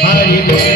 Hare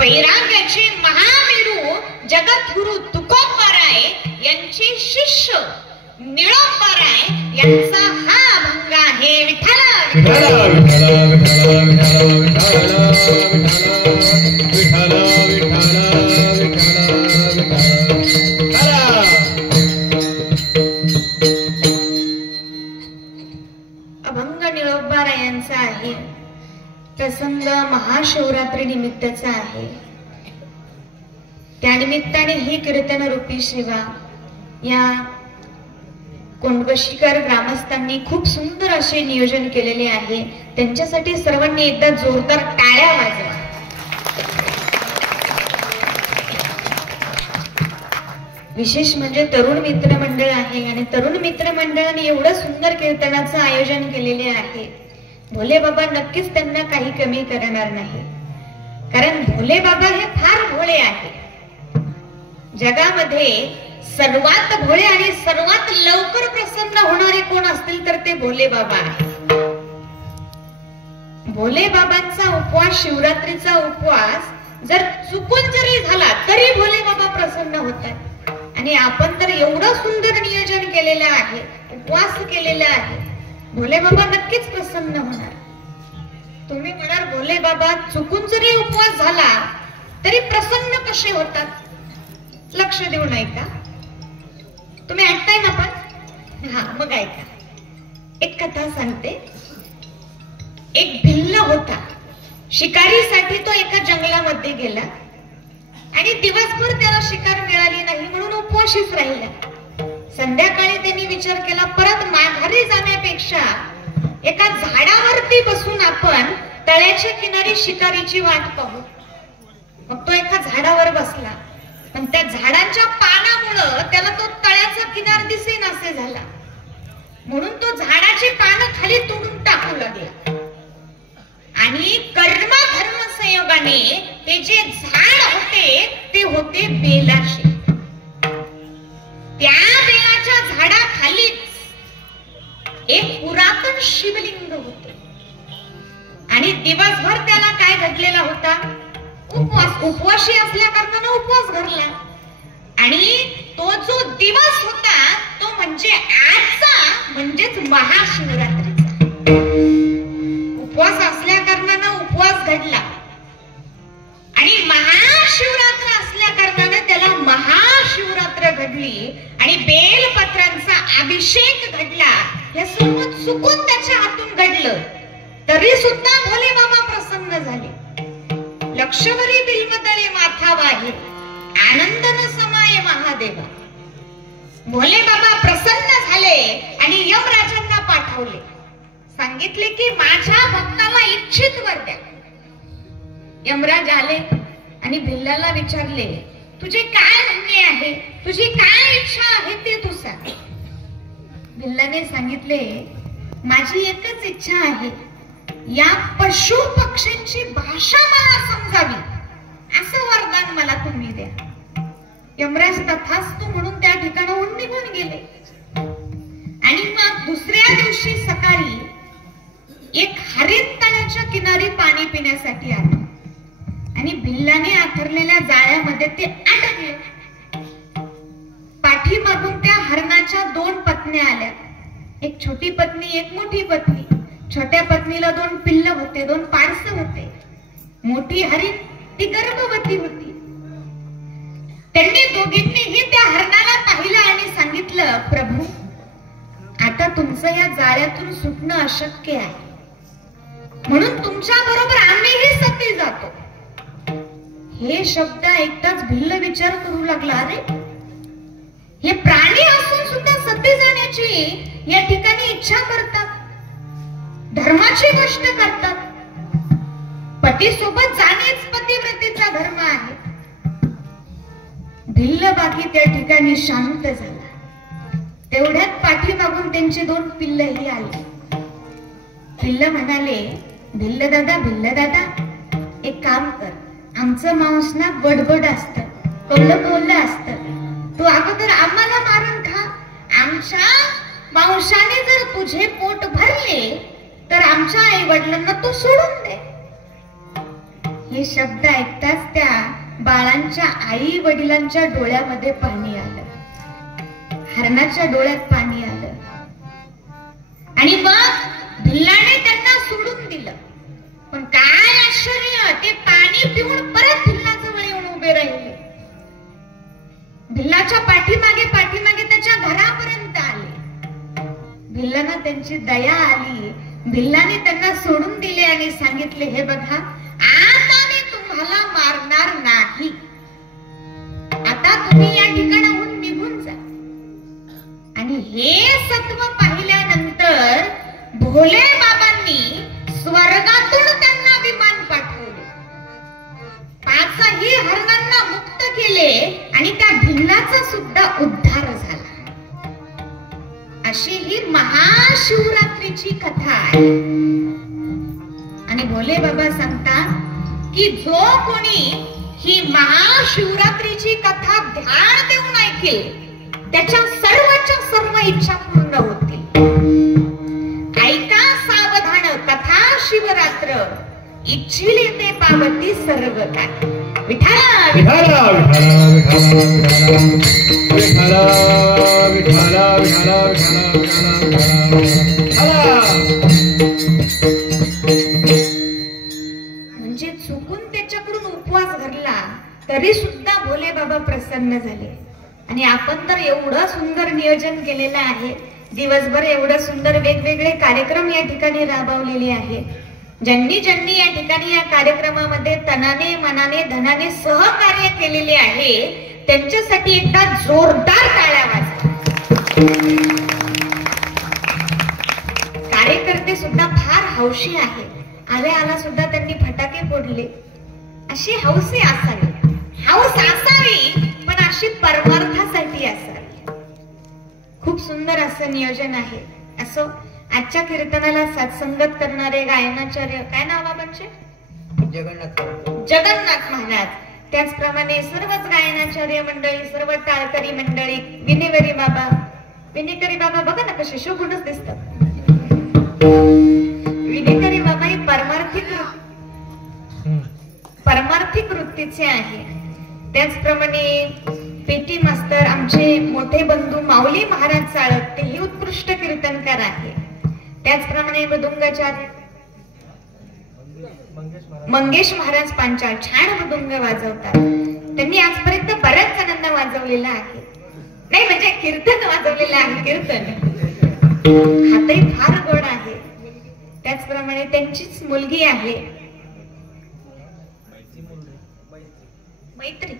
वैराग्याचे Mahameru जगद्गुरु तुकोबाराय यांचे शिष्य निळोबाराय यांचा हा अभंग आहे. विठ्ठल विठ्ठल विठ्ठल विठ्ठल विठ्ठल विठ्ठल अभंग निळोबाराय यांचा आहे. प्रसंग महाशिवरात्री निमित्ताचा आहे. त्या निमित्ताने ही कीर्तन रूपी सेवा या कोंडबशीकर ग्रामस्थांनी खूप सुंदर असे नियोजन केलेले आहे. त्यांच्यासाठी सर्वांनी एकदा जोरदार टाळ्या वाजवा. विशेष म्हणजे तरुण मित्र मंडळ आहे आणि तरुण मित्र मंडळाने एवढं सुंदर कीर्तनाचं आयोजन केलेले आहे. भोले बाबा नक्कीच त्यांना काही कमी करणार नाही, कारण भोले बाबा हे फार भोळे आहे. जगामध्ये सर्वात भोळे आणि सर्वात लवकर प्रसन्न होणारे कोण असतील तर ते भोले बाबा आहे. भोले बाबांचा उपवास, शिवरात्रीचा उपवास जर चुकून जरी झाला तरी भोले बाबा प्रसन्न होतात. आणि आपण तर एवढं सुंदर नियोजन केलेलं आहे, उपवास केलेला आहे, भोले बाबा नक्कीच प्रसन्न होणार. तुम्ही म्हणाल भोले बाबा चुकून जरी उपवास झाला तरी प्रसन्न कसे होतात? लक्ष देऊन ऐका. तुम्ही ऐकताय ना? पण हा, मग ऐका. एक कथा सांगते. एक भिल्ल होता. शिकारीसाठी तो एका जंगलामध्ये गेला आणि दिवसभर त्याला शिकार मिळाली नाही म्हणून उपवाशीच राहिला. संध्याकाळी त्यांनी विचार केला, परत माघारी जाण्यापेक्षा एका झाडावरती बसून आपण तळ्याच्या किनारी शिकारीची वाट पाहू. मग तो एका झाडावर बसला, पण त्या झाडांच्या पानामुळे त्याला तो तळ्याचा किनार दिसेनासे झाला. म्हणून तो झाडाची पानं खाली तोडून टाकू लागला आणि कर्म धर्म संयोगाने ते जे झाड होते ते होते बेलाचे. त्या बेलाच्या झाडाखालीच एक पुरातन शिवलिंग होते आणि दिवसभर त्याला काय घडलेला होता? उपवास. उपवासी असल्या कारणाने उपवास धरला आणि तो जो दिवस होता तो म्हणजे आजचा, म्हणजेच महाशिवरात्रीचा. उपवास असल्या कारणाने उपवास घडला आणि महाशिवरात्र असल्या कारणाने त्याला महाशिवरात्र घडली आणि बेलपत्रांचा अभिषेक घडला. हे सर्व चुकून त्याच्या हातून घडलं तरी सुद्धा भोले बाबा प्रसन्न झाले. लक्षवरी बिल्वदळे माथा वाहे, आनंदन समाय महादेवा. भोले बाबा प्रसन्न झाले आणि यमराजांना पाठवले. सांगितले की माझ्या भक्ताला इच्छित वर द्या. यमराज आले आणि भिल्लाला विचारले, तुझे काय म्हणणे आहे, तुझी काय इच्छा आहे ते तू सांग. भिल्लाने सांगितले, माझी एकच इच्छा आहे, या पशु पक्ष्यांची भाषा मला समजावी असं वरदान मला तुम्ही द्या. यमराज तथास्तु म्हणून त्या ठिकाणाहून निघून गेले. आणि मग दुसऱ्या दिवशी सकाळी एक हरिण तळ्याच्या किनारी पाणी पिण्यासाठी आले आणि भिल्लाने आथरलेल्या जाळ्यामध्ये ते अडकले. पाठीमागून त्या हरणाच्या दोन पत्न्या आल्या. एक छोटी पत्नी, एक मोठी पत्नी. छोट्या पत्नीला दोन पिल्ल होते, दोन पाडस होते. मोठी हरिण ती गर्भवती होती. त्यांनी दोघींनीही त्या हरणाला पाहिलं आणि सांगितलं, प्रभू आता तुमचं या जाळ्यातून सुटणं अशक्य आहे, म्हणून तुमच्या बरोबर आम्हीही सती जातो. हे शब्द ऐकताच भिल्ल विचार करू लागला, अरे हे प्राणी असून सुद्धा सती जाण्याची या ठिकाणी इच्छा करतात, धर्माची गोष्ट करतात. पती सोबत जाणेच पतिव्रतेचा धर्म आहे. भिल्ल बाकी त्या ठिकाणी शांत झाला. तेवढ्यात पाठीमागून त्यांची दोन पिल्लही आली. पिल्ल म्हणाले, भिल्ल दादा एक काम कर, आमचं मांस ना बडबड असत, कोल्लं असत, तू अगोदर आम्हाला मारून खा. आमच्या मांसाने जर तुझे पोट भरले तर आमच्या आई वडिलांना तू सोडून दे. हे शब्द ऐकताच त्या बाळांच्या आई वडिलांच्या डोळ्यामध्ये पाणी आलं. हरणाच्या डोळ्यात पाणी आलं आणि मग भिल्लाने त्यांना सोडून दिलं. पण काय आश्चर्य, ते पाणी पिऊन परत भिल्लाजवळ येऊन उभे राहिले. भिल्लाच्या पाठीमागे पाठीमागे त्याच्या घरापर्यंत आले. भिल्लांना त्यांची दया आली. भिल्लाने त्यांना सोडून दिले आणि सांगितले, हे बघा, आता मी तुम्हाला मारणार नाही. आता तुम्ही या ठिकाणाहून निघून जा. आणि हे सत्व पाहिल्यानंतर भोले बाबांनी स्वर्गातून त्यांना विमान पाठवले. 5ही हरणांना मुक्त केले आणि त्या भिल्लाचा सुद्धा उद्धार झाला. अशी ही महाशिवरात्रीची कथा आहे. आणि भोले बाबा सांगतात की जो कोणी ही महाशिवरात्रीची कथा ध्यान देऊन ऐकेल त्याच्या सर्वच्या सर्व इच्छा पूर्ण होतील. ऐका सावधान कथा शिवरात्र, इच्छिले ते पावती सर्व काय. विठ्ठला विठ्ठला विठ्ठला विठ्ठला विठ्ठला विठ्ठला. म्हणजे चुकून त्याच्याकडून उपवास धरला तरी सुद्धा भोले बाबा प्रसन्न झाले. आणि आपण तर एवढं सुंदर नियोजन केलेलं आहे. दिवसभर एवढं सुंदर वेगवेगळे कार्यक्रम या ठिकाणी राबवलेले आहेत. ज्यांनी ज्यांनी या ठिकाणी या कार्यक्रमामध्ये तनाने मनाने धनाने सहकार्य केलेले आहे त्यांच्यासाठी एकदा जोरदार टाळ्या वाजवा. कार्यकर्ते सुद्धा फार हौशी आहेत. आला सुद्धा त्यांनी फटाके फोडले. अशी हौसी असावी, हौस असावी, पण अशी परमार्थासाठी असावी. खूप सुंदर असं नियोजन आहे. असो, आजच्या कीर्तनाला साथसंगत करणारे गायनाचार्य, काय नाव बाबांचे? जगन्नाथ महाराज. त्याचप्रमाणे सर्वच गायनाचार्य मंडळी, सर्व टाळकरी मंडळी, विनेकरी बाबा. विनेकरी बाबा बघा ना कसे शोभूनच दिसतात. विनेकरी बाबा ही परमार्थिक वृत्तीचे आहे. त्याचप्रमाणे पेटी मास्तर आमचे मोठे बंधू माऊली महाराज चाळक, तेही उत्कृष्ट कीर्तनकार आहे. त्याचप्रमाणे मृदुंगाचार्य मंगेश महाराज पांचाळ छान मृदुंग वाजवतात. त्यांनी आजपर्यंत बऱ्याच जणांना वाजवलेला आहे. नाही म्हणजे कीर्तन वाजवलेलं आहे. कीर्तन हातही फार गोड आहे. त्याचप्रमाणे त्यांचीच मुलगी आहे मैत्री.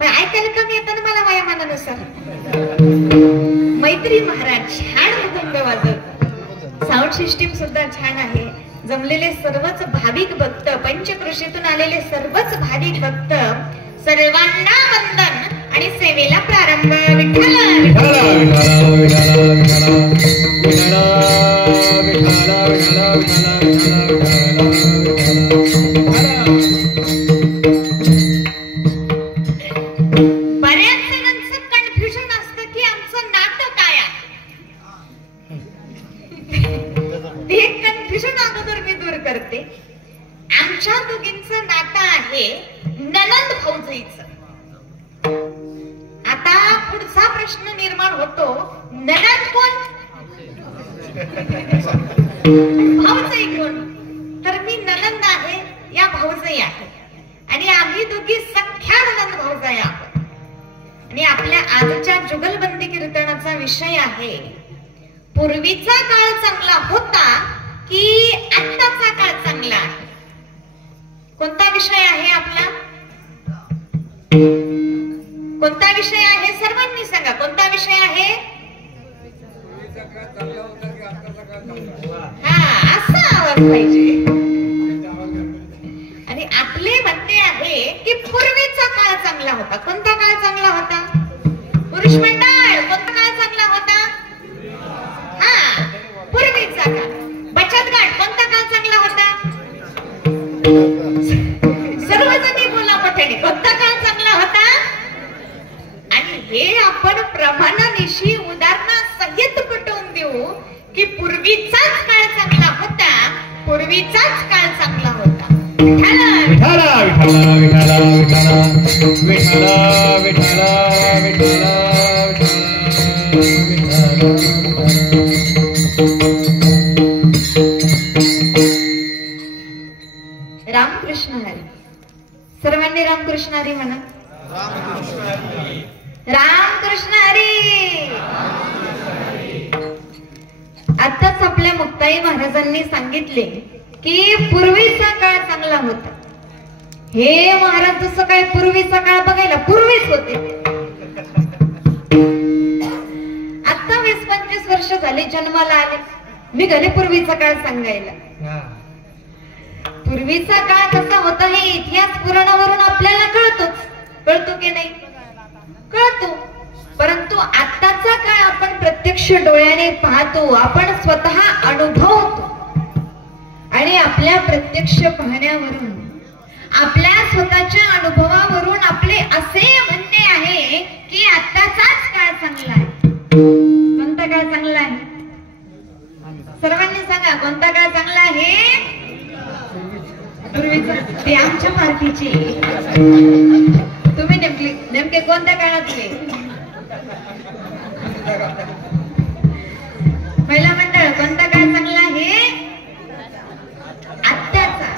पण ऐकायला कमी येतं ना मला वयामानानुसार. मैत्री महाराज छान मृदुंग वाजवतात. साऊंड सिस्टीम सुद्धा छान आहे. जमलेले सर्वच भाविक भक्त, पंचकृषीतून आलेले सर्वच भाविक भक्त, सर्वांना वंदन आणि सेवेला प्रारंभ. विठ्ठला विठ्ठला विठ्ठला विठ्ठला विठ्ठला विठ्ठला विठ्ठला बऱ्याच जणांचं कन्फ्युजन असतं की आमचं नातं काय आहे. ते कन्फ्युजन अगोदर मी दूर करते. आमच्या दोघींचं नातं आहे ननंद भाऊजाईचं. आता पुढचा प्रश्न निर्माण होतो, ननंद कोण, भाऊजाई कोण? तर मी ननंद आहे, या भाऊजाई आहे. आणि आम्ही दोघी सख्या ननंद भाऊजाई आहोत. आणि आपल्या आजच्या जुगलबंदी कीर्तनाचा विषय आहे, पूर्वीचा काळ चांगला होता की आत्ताचा काळ चांगला आहे. कोणता विषय आहे आपला? कोणता विषय आहे? सर्वांनी सांगा, कोणता विषय आहे? हा, असा आवाज पाहिजे. आणि आपले म्हणणे आहे की पूर्वीचा काळ चांगला होता. कोणता काळ चांगला होता? पुरुष मंडळ, कोणता काळ चांगला होता? हा, पूर्वीचा काळ. बचत गट, कोणता काळ चांगला होता? सर्वजणी बोला पठणी, कोणता काळ चांगला होता? आणि हे आपण प्रमाणानिशी उदाहरणासहित पटवून देऊ की पूर्वीचाच काळ चांगला होता, पूर्वीचाच काळ चांगला होता. विठ्ठला विठ्ठला विठ्ठला विठ्ठला विठ्ठला विठ्ठला विठ्ठला विठ्ठला रामकृष्ण हरी. सर्वांनी रामकृष्ण हरी म्हणा. रामकृष्ण हरी. आताच आपल्या मुक्ताई महाराजांनी सांगितले की पूर्वीचा काळ चांगला होता. हे महाराज जसं काय पूर्वीचा काळ बघायला पूर्वीच होते. आता 20-25 वर्ष झाले जन्माला आले, मी गेले पूर्वीचा काळ सांगायला. पूर्वीचा काळ कसा होता हे इतिहास पुराणावरून आपल्याला कळतो की नाही? कळतो. परंतु आताचा काळ आपण प्रत्यक्ष डोळ्याने पाहतो, आपण स्वतः अनुभवतो. आणि आपल्या प्रत्यक्ष पाहण्यावरून, आपल्या स्वतःच्या अनुभवावरून आपले असे म्हणणे आहे की आताचाच काळ चांगला आहे. कोणता काळ चांगला आहे? सर्वांनी सांगा, कोणता काळ चांगला आहे? पूर्वीचा. ते आमच्या पार्टीचे. तुम्ही नेमके कोणत्या काळातले? महिला मंडळ, कोणता काळ चांगला आहे? आत्ताचा.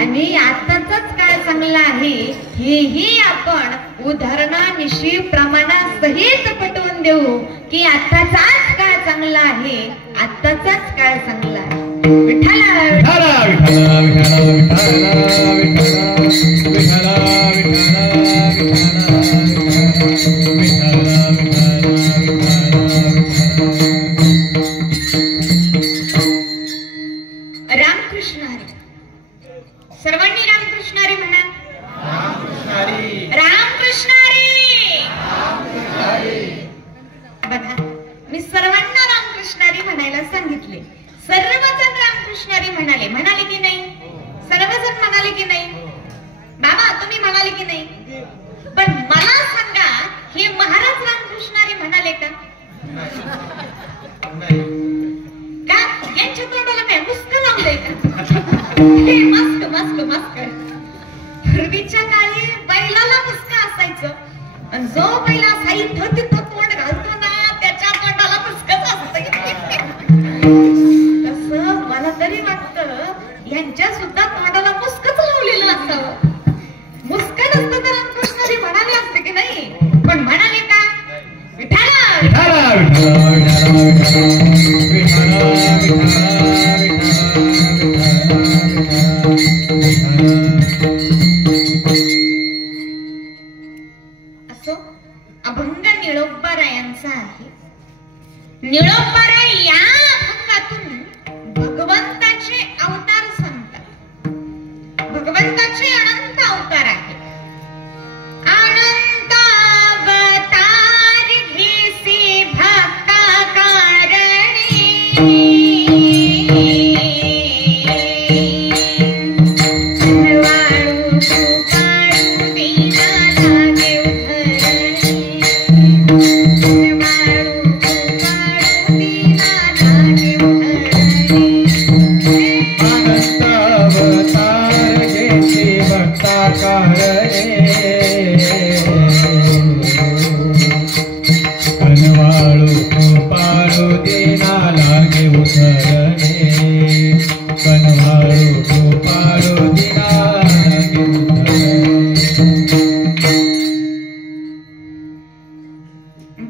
आणि आताचाच काळ चांगला आहे हेही आपण उदाहरणानिशी प्रमाणासहित पटवून देऊ की आताचाच काळ चांगला आहे, आताचाच काळ चांगला आहे. विठ्ठला विठ्ठला विठ्ठला विठ्ठला विठ्ठला रामकृष्ण हरी. सर्वांनी रामकृष्ण हरी म्हणा. रामकृष्ण हरी. बघा, मी सर्वांना रामकृष्ण हरी म्हणायला सांगितले. सर्वजण रामकृष्ण हरी म्हणाले की नाही? सर्वजण म्हणाले की नाही? बाबा तुम्ही म्हणाले की नाही? पण मला सांगा, हे महाराज रामकृष्ण हरी म्हणाले का? का यांच्या तोंडाला काय मुस्क लावलंय का? Musk Musk Musk. पूर्वीच्या काळी बैलाला मुस्क असायचं, आणि जो बैल असायचं तिथं तोंड घालतो ना त्याच्या तोंडाला मुस्कच असायचं. तसं मला तरी वाटतं यांच्या सुद्धा तोंडाला मुस्कच लावलेलं असावं. मुस्क नसतं तर रामकृष्ण हरी म्हणाले असते की नाही? पण म्हणाले का? विठ्ठला विठ्ठला विठ्ठला असो. अभंग निळोबारायांचा आहे. निळोबाराय या अभंगातून भगवंताचे अवतार सांगतात. भगवंताचे अनंत अवतार आहेत. अनंत अवतार घेसी भक्ता कारणी,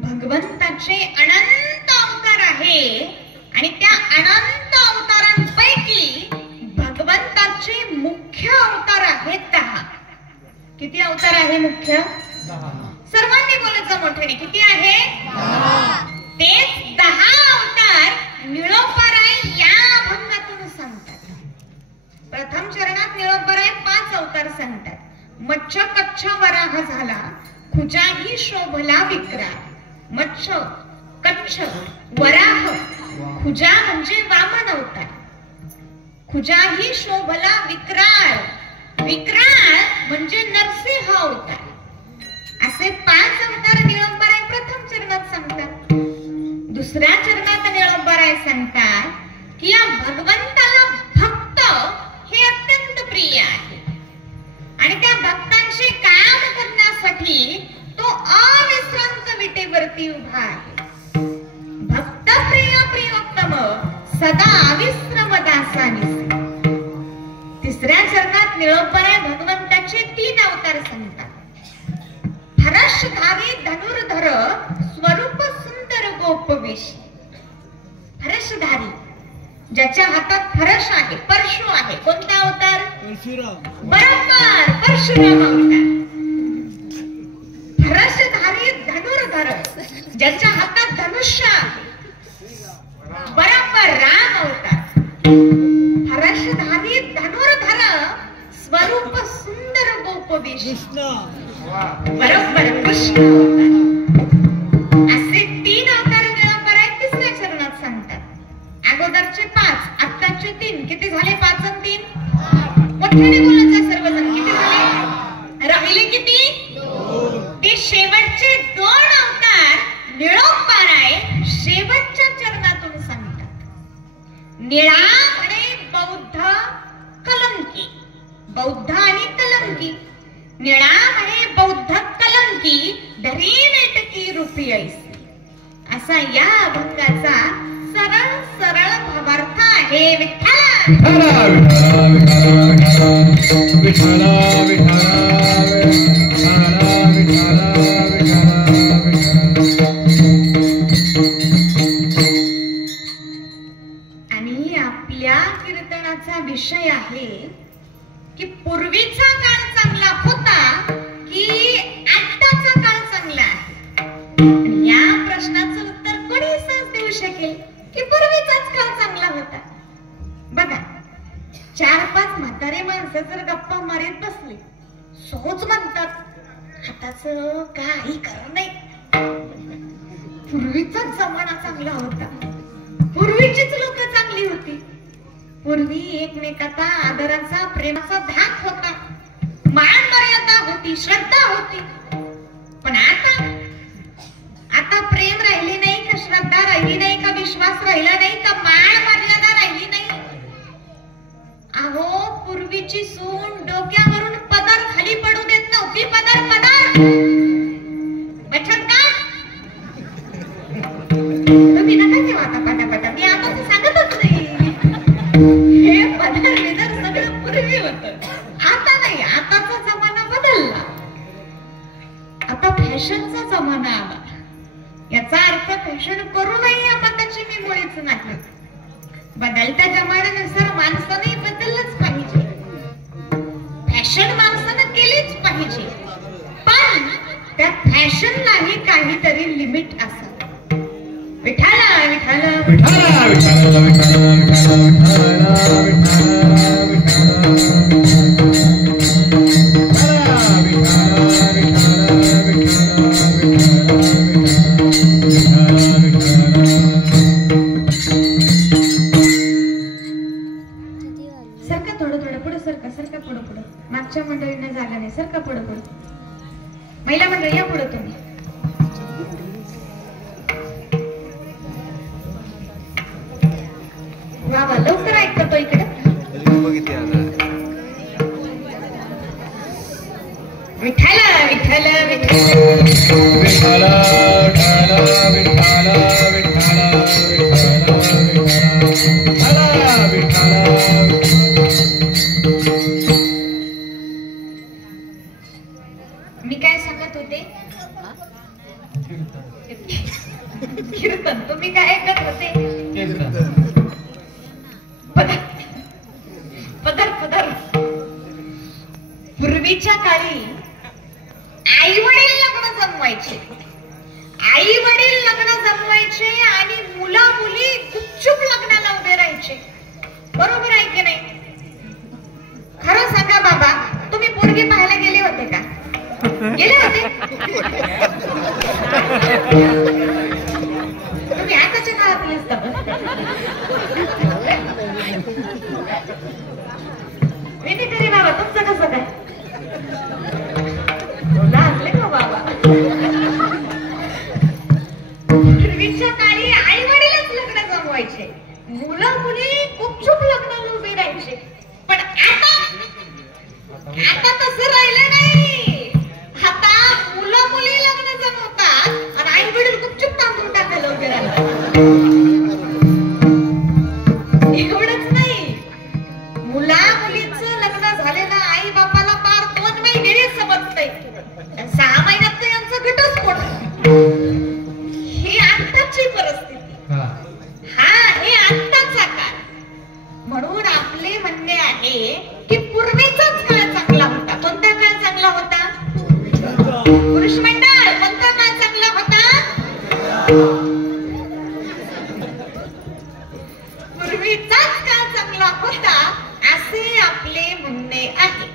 भगवंताचे अनंत अवतार आहे. आणि त्या अनंत अवतारांपैकी भगवंताचे मुख्य अवतार आहेत 10. किती अवतार आहे मुख्य? 10. सर्वांनी बोलायचं मोठ्याने. किती आहे? 10. तेच 10 अवतार निळोबाराय या अभंगातून सांगतात. प्रथम चरणात निळोबाराय 5 अवतार सांगतात. मच्छ कच्छ वराह झाला, खुजाही शोभला विक्राळ. मच्छ, कच्छ, वराह. खुजा म्हणजे वामन अवतार. खुजाही शोभला विक्राळ. विक्राळ म्हणजे नरसिंह अवतार. असे 5 अवतार निळोबाराय प्रथम चरणात सांगतात. दुसऱ्या चरणात निळोबाराय सांगतात की या भगवंताला भक्त हे अत्यंत प्रिय आहे. आणि त्या भक्तांशी काम करण्यासाठी नाही तो अविश्रांत विटेवरती उभा आहे. भक्त प्रिय प्रियोत्तम सदा अविश्रम दासानिसी. तिसऱ्या चरणात निळोपऱ्या भगवंताचे 3 अवतार सांगतात. हर्षधारी धनुर्धर स्वरूप सुंदर गोपवेश. हर्षधारी ज्याच्या हातात फरश आहे, परशु आहे. कोणता अवतार? बरोबर, परशुराम अवतार. फरशधारी धनुर्धर ज्याच्या हातात धनुष्य आहे, बरोबर, राम अवतार. फरशधारी धनुर्धर स्वरूप सुंदर गोपवेश, बरोबर, कृष्ण अवतार. असे 3 अवतार निळंबर आहेत. तिसऱ्या चरणात सांगतात. अगोदरचे 5, आत्ताचे 3. किती झाले? 5 आणि 3. मोठ्याने बोलायचं सर्वजण. किती झाले? राहिले किती? 2. ते शेवटचे 2 अवतार निळंबर आहे. शेवटच्या चरणातून सांगतात. निळा म्हणे बौद्ध कलंकी. बौद्ध आणि कलंकी. निळा म्हणे बौद्ध कलंकी धरी नेटकी रूपी ऐसी. असा या अभंगाचा सरळ सरळ भावार्थ आहे. विठ्ठल आणि आपल्या कीर्तनाचा विषय आहे की पूर्वीचा काळ चांगला होता की आत्ताचा काळ चांगला आहे. या प्रश्नाचं उत्तर कोणी सहज देऊ शकेल की पूर्वीचाच काळ चांगला होता. बघा, 4-5 म्हातारे माणसं जर गप्पा मारीत बसले, सहज म्हणतात हाताचं काही खरं नाही. पूर्वीचाच जमाना चांगला होता. पूर्वीचीच लोक चांगली होती. पूर्वी एकमेकाचा आदराचा प्रेमाचा धाक होता, मान मर्यादा होती, श्रद्धा होती. पण आता प्रेम राहिले नाही का, श्रद्धा राहिली नाही का, विश्वास राहिला नाही का, मान मर्यादा राहिली नाही. अहो, पूर्वीची सून डोक्यावरून पदर खाली पडू देत नव्हती. पदर बचन का तुम्ही नका घेऊ आता पटापटा. मी आता सांगतच नाही. हे पदर बिदर सगळं पूर्वी होत. आता नाही. आताचा जमाना बदलला. आता फॅशनचा जमाना आला. याचा अर्थ फॅशन करूनही आपण त्याची मी मुळीच नाही. बदलत्या जमान्यानुसार माणसाने बदललंच पाहिजे. फॅशन माणसानं केलीच पाहिजे. पण त्या फॅशनलाही काहीतरी लिमिट असतं. विठाला विठाला विठाला विठाला सरका थोडं थोडं पुढे. सरका सरका पुढे पुढे. मागच्या मंडळींना जागा नाही. सरका पुढे पुढे. महिला मंडळी या पुढे तुम्ही. वा वा, लवकर ऐकतो इकडे. विठाला विठाला विठाला मी काय सांगत होते? कीर्तन. तुम्ही काय ऐकत होते? पदर पदर. पूर्वीच्या काळी आई वडील लग्न जमवायचे. आई वडील लग्न जमवायचे आणि मुला मुली गुपचूप लग्नाला उभे राहायचे. बरोबर आहे की नाही? खरं सांगा बाबा, तुम्ही पोरगी पाहायला गेले होते का? गेले होते? तुम्ही आताच्या काळातलेच तर. विनिकरी बाबा, तुमचं कसं काय? लागले का बाबा? पूर्वीच्या काळी आई वडीलच लग्न जमवायचे, मुलं मुली गुपचूप लग्नाला उभे राहायचे. पण आता तसं राहिलं नाही. आता मुलं एवढंच नाही, मुला मुलींचं लग्न झालेलं आई बापाला पार 2 महिने समजतंय, 6 महिन्यात तर यांचं घटस्फोट. ही आत्ताची परिस्थिती, हे आत्ताचा काळ. म्हणून आपले म्हणणे आहे की पूर्वीचाच काळ चांगला होता. कोणता काळ चांगला होता? पुरुष मंडळ, कोणता काळ चांगला होता? पूर्वीचाच काळ चांगला होता असे आपले म्हणणे आहे.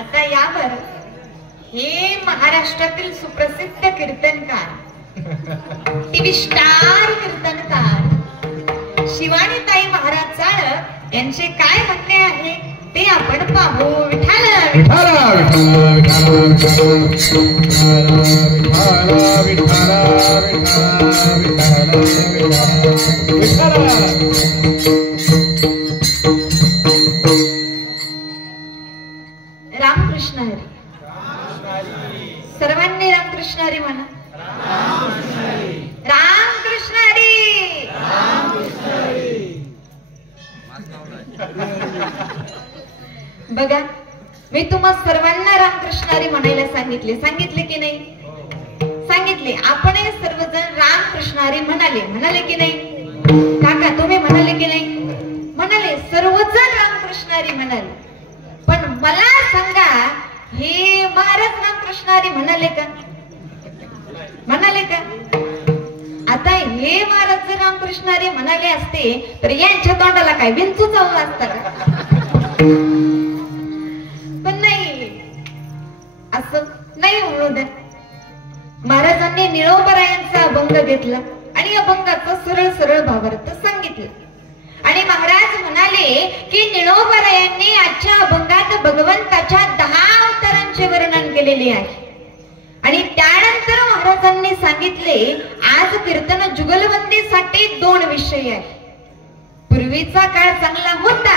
आता यावर हे महाराष्ट्रातील सुप्रसिद्ध कीर्तनकार, टीव्ही स्टार कीर्तनकार शिवानीताई महाराज चाळक यांचे काय म्हणणे आहे ते आपण पाहू. विठ्ठल विठ्ठल विठ्ठल विठ्ठल विठ्ठल विठ्ठल. रामकृष्ण हरी. सर्वांनी रामकृष्ण हरी म्हणा. रामकृष्ण हरी. बघा, मी तुम्हा सर्वांना रामकृष्ण हरी म्हणायला सांगितले की नाही? सांगितले. आपण सर्वजण रामकृष्ण हरी म्हणाले की नाही? काका तुम्ही म्हणाले की नाही? म्हणाले. सर्वजण रामकृष्ण हरी म्हणाले. पण मला सांगा, हे महाराज रामकृष्ण हरी म्हणाले का? म्हणाले का? आता हे महाराज जर रामकृष्ण हरी म्हणाले असते तर यांच्या तोंडाला काय विंचू चावला असता का? पण नाही, असं नाही म्हणू द्या. महाराजांनी निळोबरायांचा अभंग घेतला आणि अभंगाचं सरळ सरळ भावार्थ सांगितलं. आणि महाराज म्हणाले की निळोबरायांनी आजच्या अभंगात भगवंताच्या 10 अवतारांचे वर्णन केलेले आहे. आणि त्यानंतर महाराजांनी सांगितले, आज कीर्तन जुगलबंदीसाठी 2 विषय आहे. पूर्वीचा काळ चांगला होता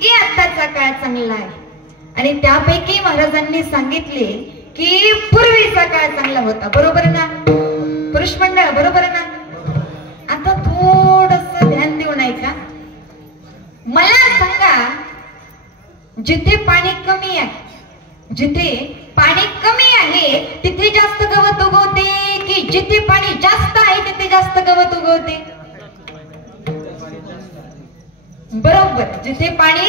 की आताचा काळ चांगला आहे? आणि त्यापैकी महाराजांनी सांगितले की पूर्वीचा काळ चांगला होता. बरोबर ना पुरुष मंडळ? बरोबर ना? आता थोडस ध्यान देऊन ऐका. मला सांगा, जिथे पाणी कमी आहे, जिथे पाणी कमी आहे तिथे जास्त गवत उगवते की जिथे पाणी जास्त आहे तिथे जास्त गवत उगवते? बरोबर, जिथे पाणी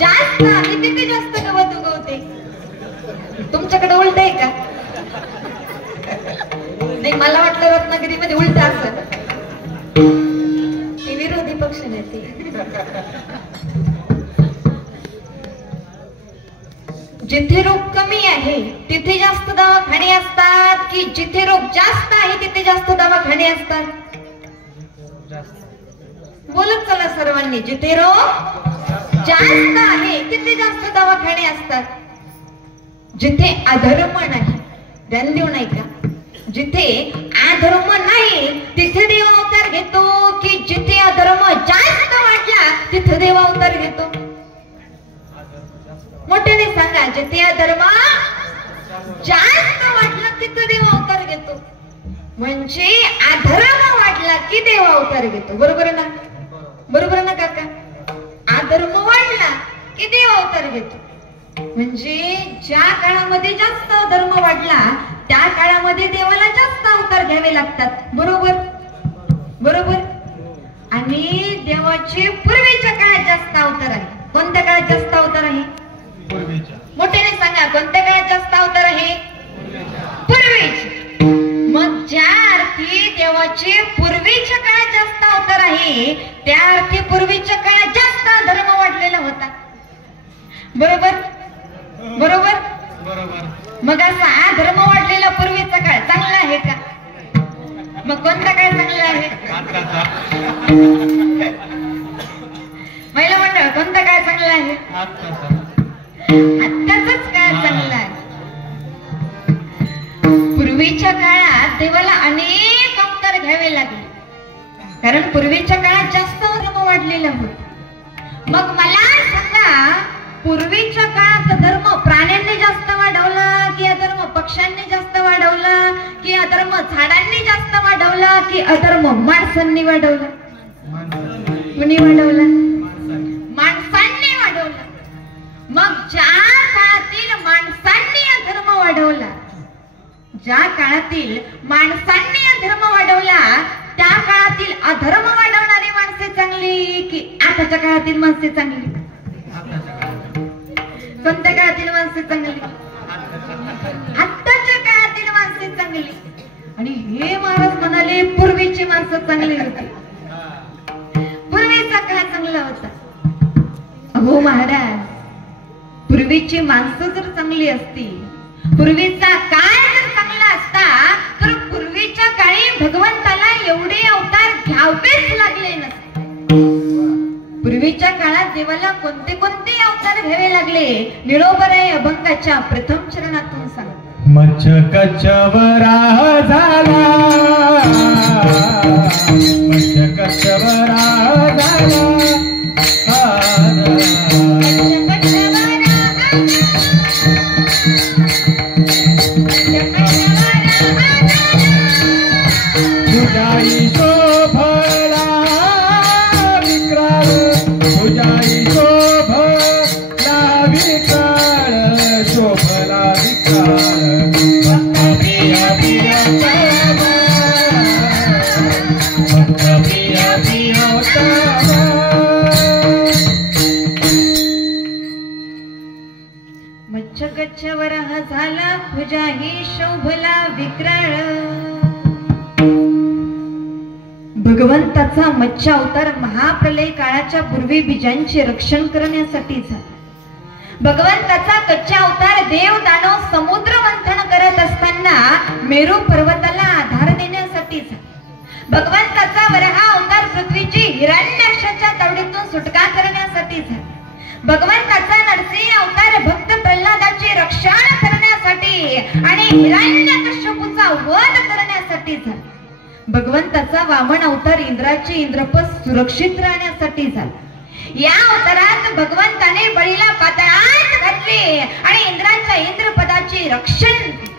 जास्त आहे तिथे जास्त गवत उगवते. तुमच्याकडे उलट आहे का? नाही, मला वाटलं रत्नागिरीमध्ये उलट असं. ते विरोधी पक्ष नेते. जिथे रोग कमी आहे तिथे जास्त दवाखाने असतात की जिथे रोग जास्त आहे तिथे जास्त दवाखाने असतात? बोलत चला सर्वांनी. जिथे रोग जास्त आहे तिथे जास्त दवाखाने असतात. जिथे अधर्म नाही, ध्यान देऊ नाही का? जिथे अधर्म नाही तिथे देव अवतार घेतो की जिथे अधर्म जास्त वाढला तिथे देव अवतार घेतो? मोठ्याने सांगा. जिथे अधर्म जास्त वाढला तिथे देव अवतार घेतो. म्हणजे अधर्म वाढला की देव अवतार घेतो. बरोबर ना? बरोबर ना काका? अधर्म वाढला की देव अवतार घेतो. म्हणजे ज्या काळामध्ये जास्त अधर्म वाढला त्या काळामध्ये देवाला जास्त अवतार घ्यावे लागतात. बरोबर? बरोबर. आणि देवाचे पूर्वीच्या काळात जास्त अवतार आहे. कोणत्या काळात जास्त अवतार आहे? मोठ्याने सांगा. कोणत्या काळात जास्त अवतार आहे? पूर्वीचे. मग ज्या अर्थी देवाचे पूर्वीच्या काळात जास्त अवतार आहे त्या अर्थी पूर्वीच्या काळात जास्त अधर्म वाढलेला होता. बरोबर? बरोबर. मग असा धर्म वाढलेला पूर्वीचा काळ चांगला आहे का? मग कोणता काळ चांगला आहे? महिला मंडळ, कोणता काळ चांगला आहे? आत्ताचाच काळ चांगला आहे. पूर्वीच्या काळात देवाला अनेक अवतार घ्यावे लागले कारण पूर्वीच्या काळात जास्त धर्म वाढलेला होता. मग मला सांगा, पूर्वीच्या काळात धर्म प्राण्यांनी जास्त वाढवला की अधर्म पक्ष्यांनी जास्त वाढवला की अधर्म झाडांनी जास्त वाढवला की अधर्म माणसांनी वाढवला? कुणी वाढवला? माणसांनी वाढवला. मग ज्या काळातील माणसांनी अधर्म वाढवला, ज्या काळातील माणसांनी अधर्म वाढवला, त्या काळातील अधर्म वाढवणारी माणसे चांगली की आताच्या काळातील माणसे चांगली? कोणत्या काळातील माणसे चांगली? आताच्या काळातील माणसे चांगली. आणि हे महाराज म्हणाले पूर्वीची माणसं चांगली होती, पूर्वीचा काळ चांगला होता. अहो महाराज, पूर्वीची माणसं जर चांगली असती, पूर्वीचा काळ जर चांगला असता, तर पूर्वीच्या काळी भगवंताला एवढे अवतार घ्यावेच लागले नसते. पूर्वीच्या काळात देवाला कोणते कोणते अवतार घ्यावे लागले? निळोबराय अभंगाच्या प्रथम चरणातून सांग. मच्छ कच्चवरा झाला, मच्छ कच्चवरा झाला, तुझाई शोभला विक्राळ, तुझाई शोभला विक्राळ, शोभला विक्राळ. मच्छ कच्चवरा झाला, तुझाही शोभला विक्राळ. भगवंताचा मच्छ अवतार महाप्रलय काळाच्या पूर्वी बीजांचे रक्षण करण्यासाठी झाला. भगवंताचा कच्चा अवतार देव दानव समुद्र मंथन करत असताना मेरू पर्वताला आधार देण्यासाठी झाला. भगवंताचा वराह अवतार पृथ्वीची हिरण्याक्षाच्या तावडीतून सुटका करण्यासाठी झाला. भगवंताचा नरसिंह अवतार भक्त प्रल्हादाचे रक्षण करण्यासाठी आणि हिरण्यकश्यपूचा वध करण्यासाठी झाला. भगवंताचा वामन अवतार इंद्राचे इंद्रपद सुरक्षित राहण्यासाठी झाला. या अवतारात भगवंताने बळीला पाताळात घातले आणि इंद्राच्या इंद्रपदाचे रक्षण केले.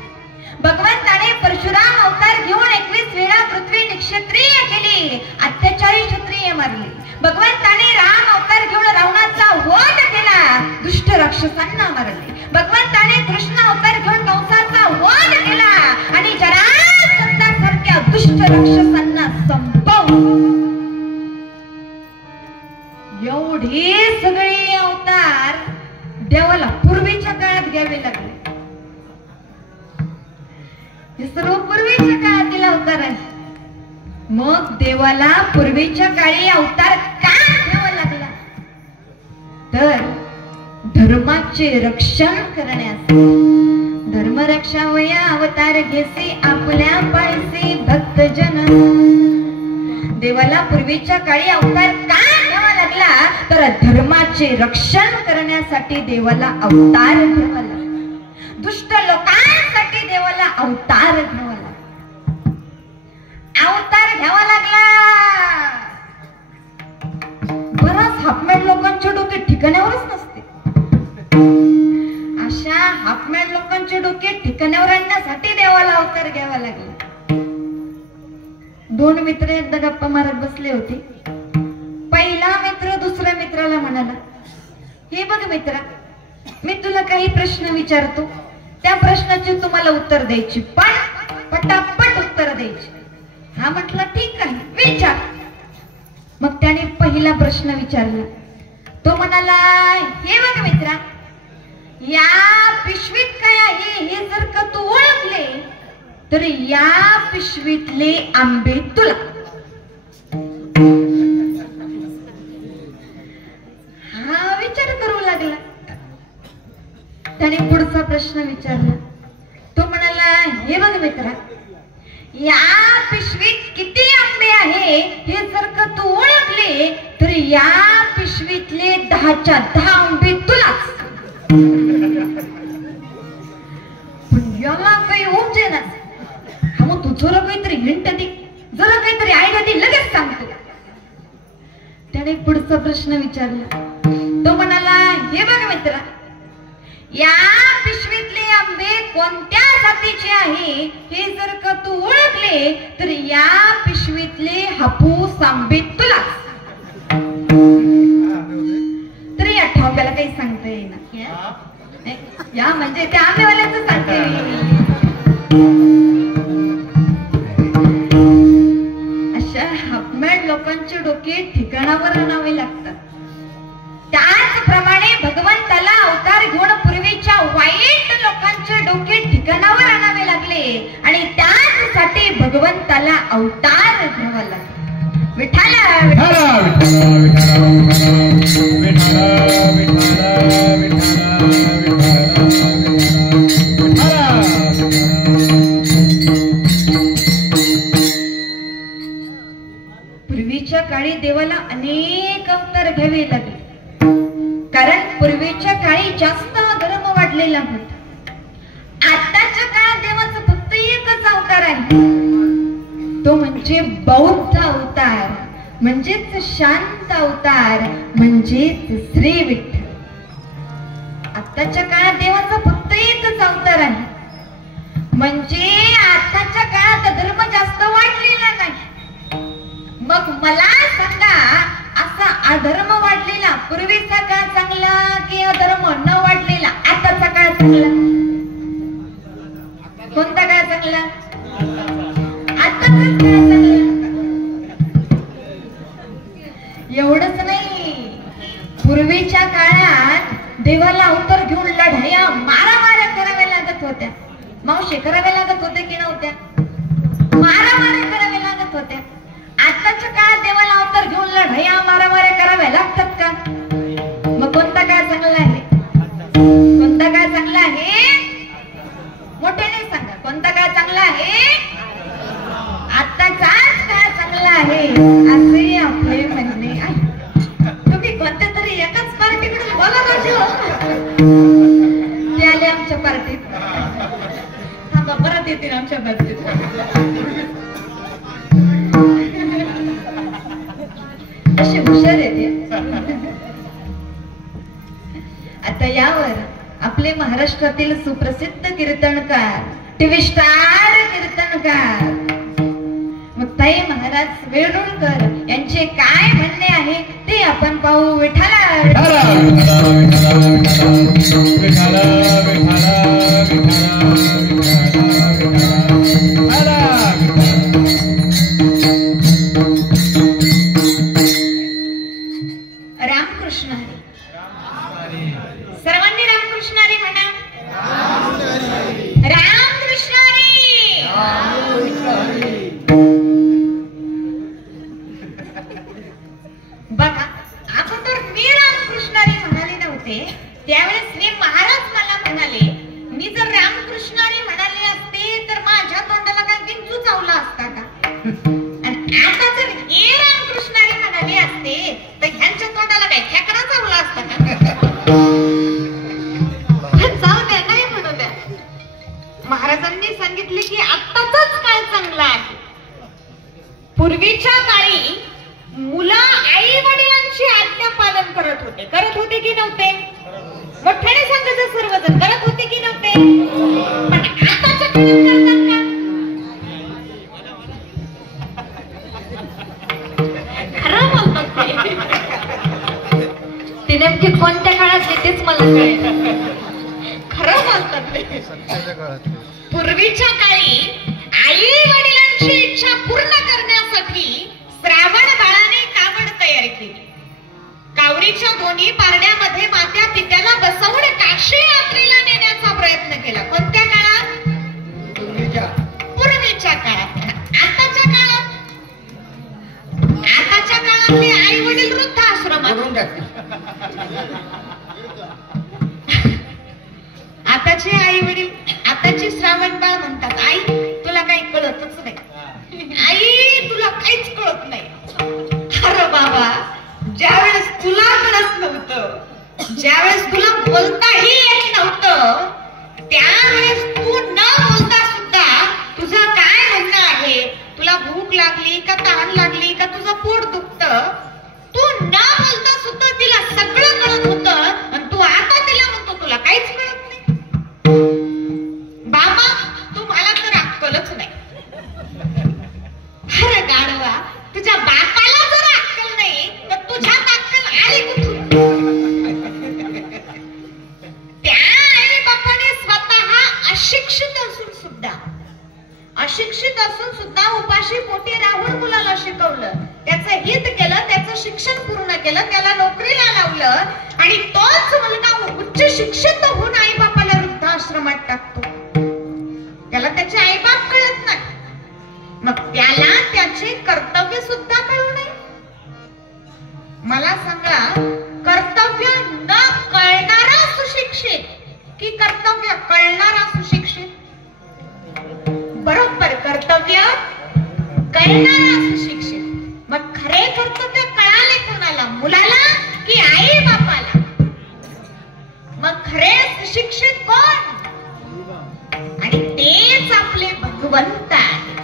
भगवंताने परशुराम अवतार घेऊन 21 वेळा पृथ्वी निक्षत्रिय केली, अत्याचारी क्षत्रिय मारले. भगवंताने राम अवतार घेऊन रावणाचा वध केला, दुष्ट राक्षसांना मारले. भगवंताने कृष्ण अवतार घेऊन कंसाचा वध केला आणि जरासंधासारख्या दुष्ट राक्षसांना संपवले. एवढे सगळे अवतार देवाला पूर्वीच्या काळात घ्यावे लागले. हे सर्व पूर्वीच्या काळातील अवतार आहे. मग देवाला पूर्वीच्या काळी अवतार का घ्यावा लागला? तर धर्माचे रक्षण करण्यास. धर्म रक्षावया अवतार घेसी आपल्या पायसी भक्तजन. देवाला पूर्वीच्या काळी अवतार का घ्यावा लागला? तर धर्माचे रक्षण करण्यासाठी देवाला अवतार घ्यावा लागला. दुष्ट लोकांसाठी देवाला अवतार घ्यावा लागला. अवतार घ्यावा लागला. बराच हाफमॅन लोकांचे डोके ठिकाण्यावरच नसते. अशा हाफमॅन लोकांचे डोके ठिकाण्यावर आणण्यासाठी देवाला अवतार घ्यावा लागला. दोन मित्र एकदा गप्पा मारत बसले होते. पहिला मित्र दुसऱ्या मित्राला म्हणाला, हे बघ मित्रा, मी तुला काही प्रश्न विचारतो, त्या प्रश्नाचे तुम्हाला उत्तर द्यायची, पण पटापट उत्तर द्यायची. हा म्हटला ठीक आहे, विचार. मग त्याने पहिला प्रश्न विचारला. तो म्हणाला, हे बघ मित्रा, या पिशवीत काय आहे हे जर का तू ओळखले तर या पिशवीतले आंबे तुला. हा विचार करू लागला. त्याने पुढचा प्रश्न विचारला. तो म्हणाला, हे बघ मित्रा, या पिशवीत किती आंबे आहे हे जर का तू ओळखले तर या पिशवीतले 10च्या 10 आंबे तुलाच. पण याला काही उपजे ना. मग तू जरा काहीतरी हिंट दे, जरा काहीतरी आयडिया दे, लगेच सांगतो. त्याने पुढचा प्रश्न विचारला. तो म्हणाला, हे बघ मित्रा, या पिशवीतले आंबे कोणत्या जातीचे आहे हे जर का तू ओळखले तर या पिशवीतले हापूस आंबे तुला. तरी या ठोक्याला काही सांगता येईना. या म्हणजे त्या आंबेवाल्याचं सांगते. अशा हाफमॅड लोकांचे डोके ठिकाणावर आणावे लागतात. त्याचप्रमाणे भगवंताला अवतार घेऊन पूर्वीच्या वाईट लोकांचे डोके ठिकाणावर आणावे लागले आणि त्यासाठी भगवंताला अवतार घ्यावा लागला. विठ्ठला विठ्ठला पूर्वीच्या काळी देवाला अनेक अवतार घ्यावे लागले. कारण पूर्वीच्या काळी जास्त धर्म वाढलेला होता. आताच्या काळात देवाचा फक्त एकच अवतार आहे, तो म्हणजे बौद्ध अवतार, म्हणजेच शांत अवतार, म्हणजेच श्री विठ्ठल. आताच्या काळात देवाचा फक्त एकच अवतार आहे, म्हणजे आताच्या काळात धर्म जास्त वाढलेला नाही. मग मला सांगा, असा अधर्म वाढलेला पूर्वीचा काळ चांगला की अधर्म न वाढलेला आताचा काळ चांगला? कोणता काळ चांगला? आताचा काळ चांगला. एवढंच नाही, पूर्वीच्या काळात देवाला अवतार घेऊन लढाया मारामाऱ्या कराव्या लागत होत्या. मावशी कराव्या लागत होत्या की नव्हत्या? मारामाऱ्या कराव्या लागत होत्या. आताच्या काळात देवाला अवतार घेऊन लढाया मारामाऱ्या कराव्या लागतात का? मग कोणता काळ चांगला आहे? कोणता काळ चांगला आहे? मोठ्याने सांगा, कोणता काळ चांगला आहे? आताचाच काळ चांगला आहे असे आपले म्हणणे आहे. तुम्ही कोणत्या तरी एकाच पार्टीकडून बोला माझे. ते आले आमच्या पार्टीत, थांबा परत येतील आमच्या पार्टीत. असे हुशार येते. आता यावर आपले महाराष्ट्रातील सुप्रसिद्ध कीर्तनकार, टीव्ही स्टार कीर्तनकार मुक्ताई महाराज वेळुळकर यांचे काय म्हणणे आहे ते आपण पाहू. विठ्ठला रामकृष्ण हरी. सर्वांनी रामकृष्ण हरी म्हणा. रामकृष्ण हरी. बघा, अगोदर मी रामकृष्ण हरी म्हणाले नव्हते, त्यावेळेस मी महाराज मला म्हणाले. मी जर रामकृष्ण हरी म्हणाले असते तर माझ्या तोंडाला काय किंचू चावला असता का? आणि आता जर हे रामकृष्ण हरी म्हणाले असते तर ह्यांच्या तोंडाला काय खेकडा चावला असता का? जाऊ द्या, नाही म्हणू द्या. महाराजांनी सांगितले की आत्ताचाच काळ चांगला आहे. पूर्वीच्या काळी मुलं आई वडिलांची आज्ञा पालन करत होते की नव्हते? मोठ्याने सांगायचं, सर्वजण करत होते की नव्हते? पण आताच्या काळात करतात का? खरं बोलतात ते नेमके कोणत्या काळात तेच मला कळेल. खरं बोलतात ते. पूर्वीच्या काळी आई वडिलांची इच्छा पूर्ण करण्यासाठी श्रावण बाळाने कावड तयार केली. कावडीच्या दोन्ही पारड्यामध्ये मात्या पित्याला बसवून काशी यात्रेला नेण्याचा प्रयत्न केला. कोणत्या काळात? पूर्वीच्या काळात. आताच्या काळातले आई वडील वृद्धाश्रमात. आताचे आई वडील, आताची श्रावण बाळ म्हणतात, आई तुला काही कळतच नाही, आई तुला काहीच कळत नाही. अरे बाबा, ज्यावेळेस तुला कळत नव्हतं, ज्यावेळेस तुला बोलताही येत नव्हतं, त्यावेळेस तू न बोलता सुद्धा तुझं काय म्हणणं आहे, तुला भूक लागली का, तहान लागली का, तुझं पोट दुखतं, तू न बोलता सुद्धा तिला सगळं कळत होतं. अक्कलच नाही. अरे गाढवा, तुझ्या बापाला जर अक्कल नाही तर तुझ्यात अक्कल आली कुठून? त्या आई बापाने स्वतः अशिक्षित असून सुद्धा उपाशी पोटी राहून मुलाला शिकवलं, त्याचं हित केलं, त्याचं शिक्षण पूर्ण केलं, त्याला नोकरीला लावलं आणि तोच मुलगा उच्च शिक्षित होऊन आई बापाला वृद्धाश्रमात टाकतो. त्याला त्याचे आई बाप कळत नाही, मग त्याला त्याचे कर्तव्य सुद्धा कळू नये. मला सांगा, कर्तव्य न कळणारा सुशिक्षित की कर्तव्य कळणारा सुशिक्षित? बरोबर, कर्तव्य कळणारा सुशिक्षित. मग खरे कर्तव्य कळाले कोणाला? मुलाला की आई बापाला? मग खरे सुशिक्षित कोण? आणि तेच आपले भगवंत आहेत.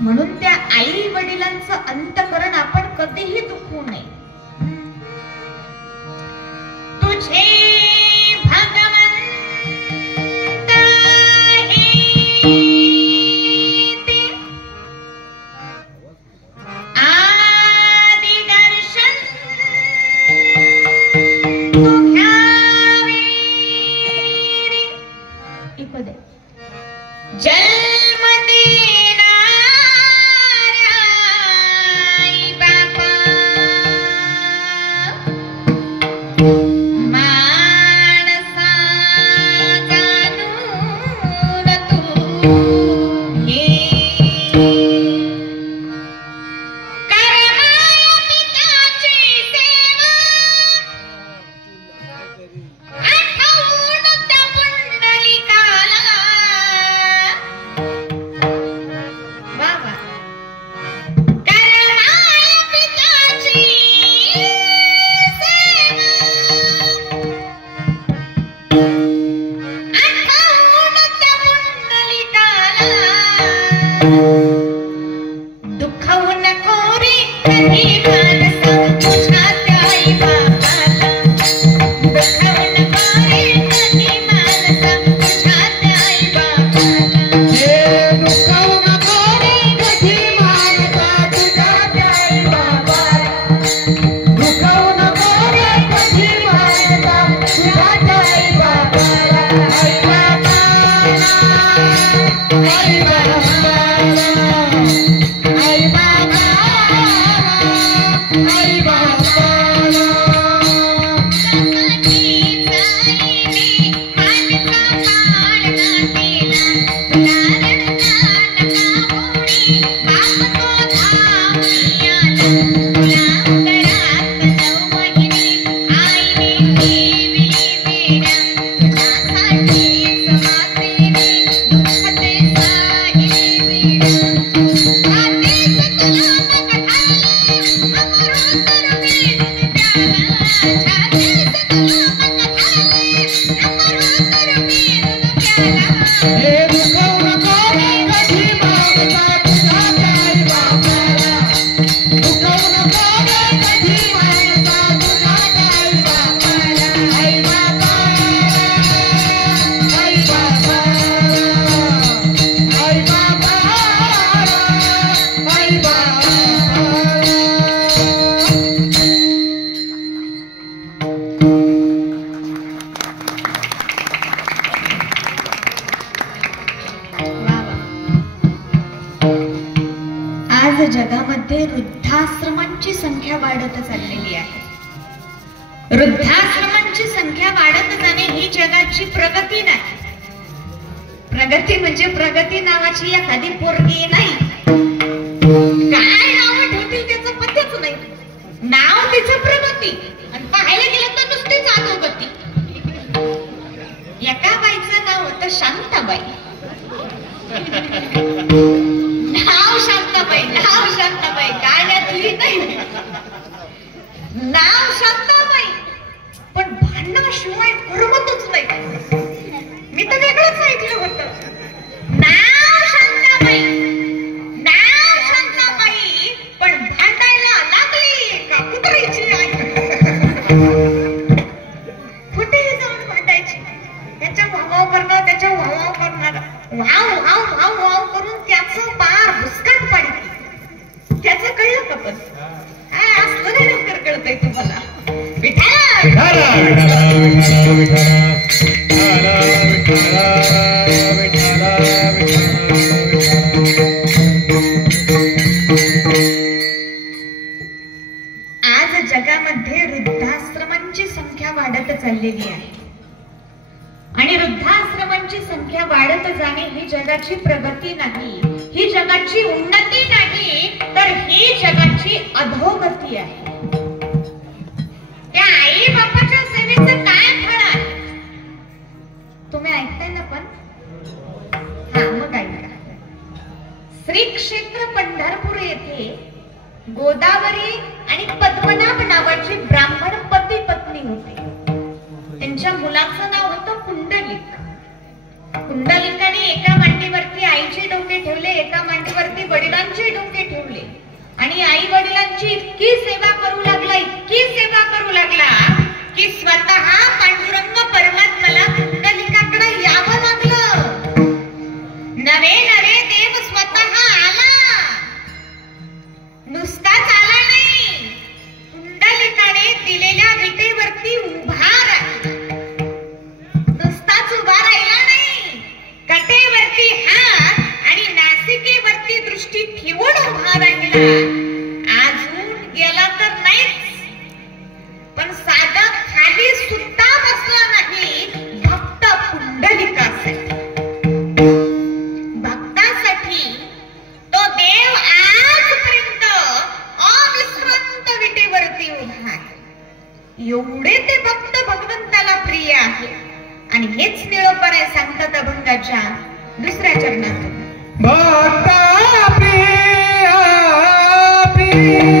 म्हणून त्या आई वडिलांचं अंतःकरण आपण कधीही दुखवू नये. तुझे जगामध्ये वृद्धाश्रमांची संख्या वाढत चाललेली आहे. वृद्धाश्रमांची संख्या वाढत जाणे ही जगाची प्रगती नाही. प्रगती म्हणजे प्रगती नावाची एखादी पोरगी नाही. काय नाव ठेवतील त्याचं पत्तेच नाही. नाव तिचं प्रगती आणि पाहायला गेलं तर नुसतीच अधोगती. एका बाईचं नाव होतं शांताबाई. नाव शांताबाई गाण्यातली नाही. नाव शांताबाई पण भांडणाशिवाय करमतच नाही. मी तर वेगळंच ऐकलं होतं. नाव शांताबाई पण भांडायला लागली का कुत्रीची आई. कुठेही जाऊन भांडायची. त्याच्या भावावरनं त्याच्या वाढत जाणे ही जगाची प्रगती नाही, ही जगाची उन्नती नाही, तर ही जगाची अधोगती आहे. त्या आई बापाच्या सेवेचं काय फळ आहे? तुम्ही ऐकताय ना? पण हा, मग ऐका. श्री क्षेत्र पंढरपूर येथे गोदावरी आणि पद्मनाभ नावाची ब्राह्मण पती पत्नी होते. त्यांच्या मुलाचं नाव होतं कुंडलिक. कुंडलिकाने एका मांडीवरती आईचे डोके ठेवले, एका मांडीवरती वडिलांचे डोके ठेवले आणि आई वडिलांची इतकी सेवा करू लागला, इतकी सेवा करू लागला की स्वतः पांडुरंग परमात्म्याला कुंडलिकाकडे यावं लागलं. नवे नवे देव स्वतः आला, नुसताच आला नाही, कुंडलिकाने दिलेल्या विटेवरती उभा राहिला. नुसताच उभा राहिला नाही, कटेवरती हात आणि नासिकेवरती दृष्टी ठेवून उभा राहिला. अजून गेला तर नाहीच, पण साधा खाली सुद्धा बसला नाही. भक्त पुंडलिकासाठी, भक्तासाठी तो देव आजपर्यंत अविश्रांत विटेवरती उभा आहे. एवढे ते भक्त भगवंताला प्रिय आहे. आणि हेच निळोपर आहे सांगतात अभंगाच्या दुसऱ्या चरणातून. भक्ता प्रिय प्रिय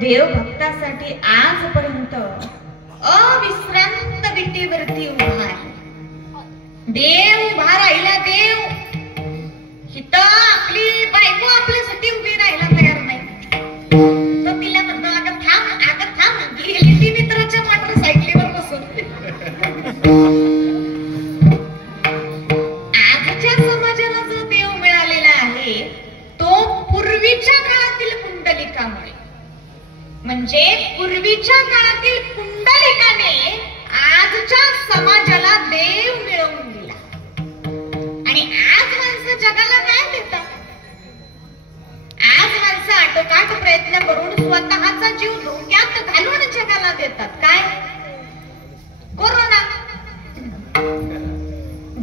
देव भक्तासाठी आजपर्यंत अविश्रांत विटेवरती उभा आहे. देव उभा राहिला. देव हिता आपली बायको आपल्यासाठी उभी राहायला तयार नाही. तो तिला म्हणतो अगं थांब गेली ती मित्राच्या मोटरसायकलीवर बसून. आजच्या समाजाला जो देव मिळालेला आहे तो पूर्वीच्या काळातील कुंडलिकामुळे, म्हणजे पूर्वीच्या काळातील कुंडलिकाने आजच्या समाजाला देव मिळवून दिला. आणि आज माणसं जगाला काय देतात? आज माणसं आटोकाट प्रयत्न करून स्वतःचा जीव धोक्यात घालून जगाला देतात. काय? कोरोना.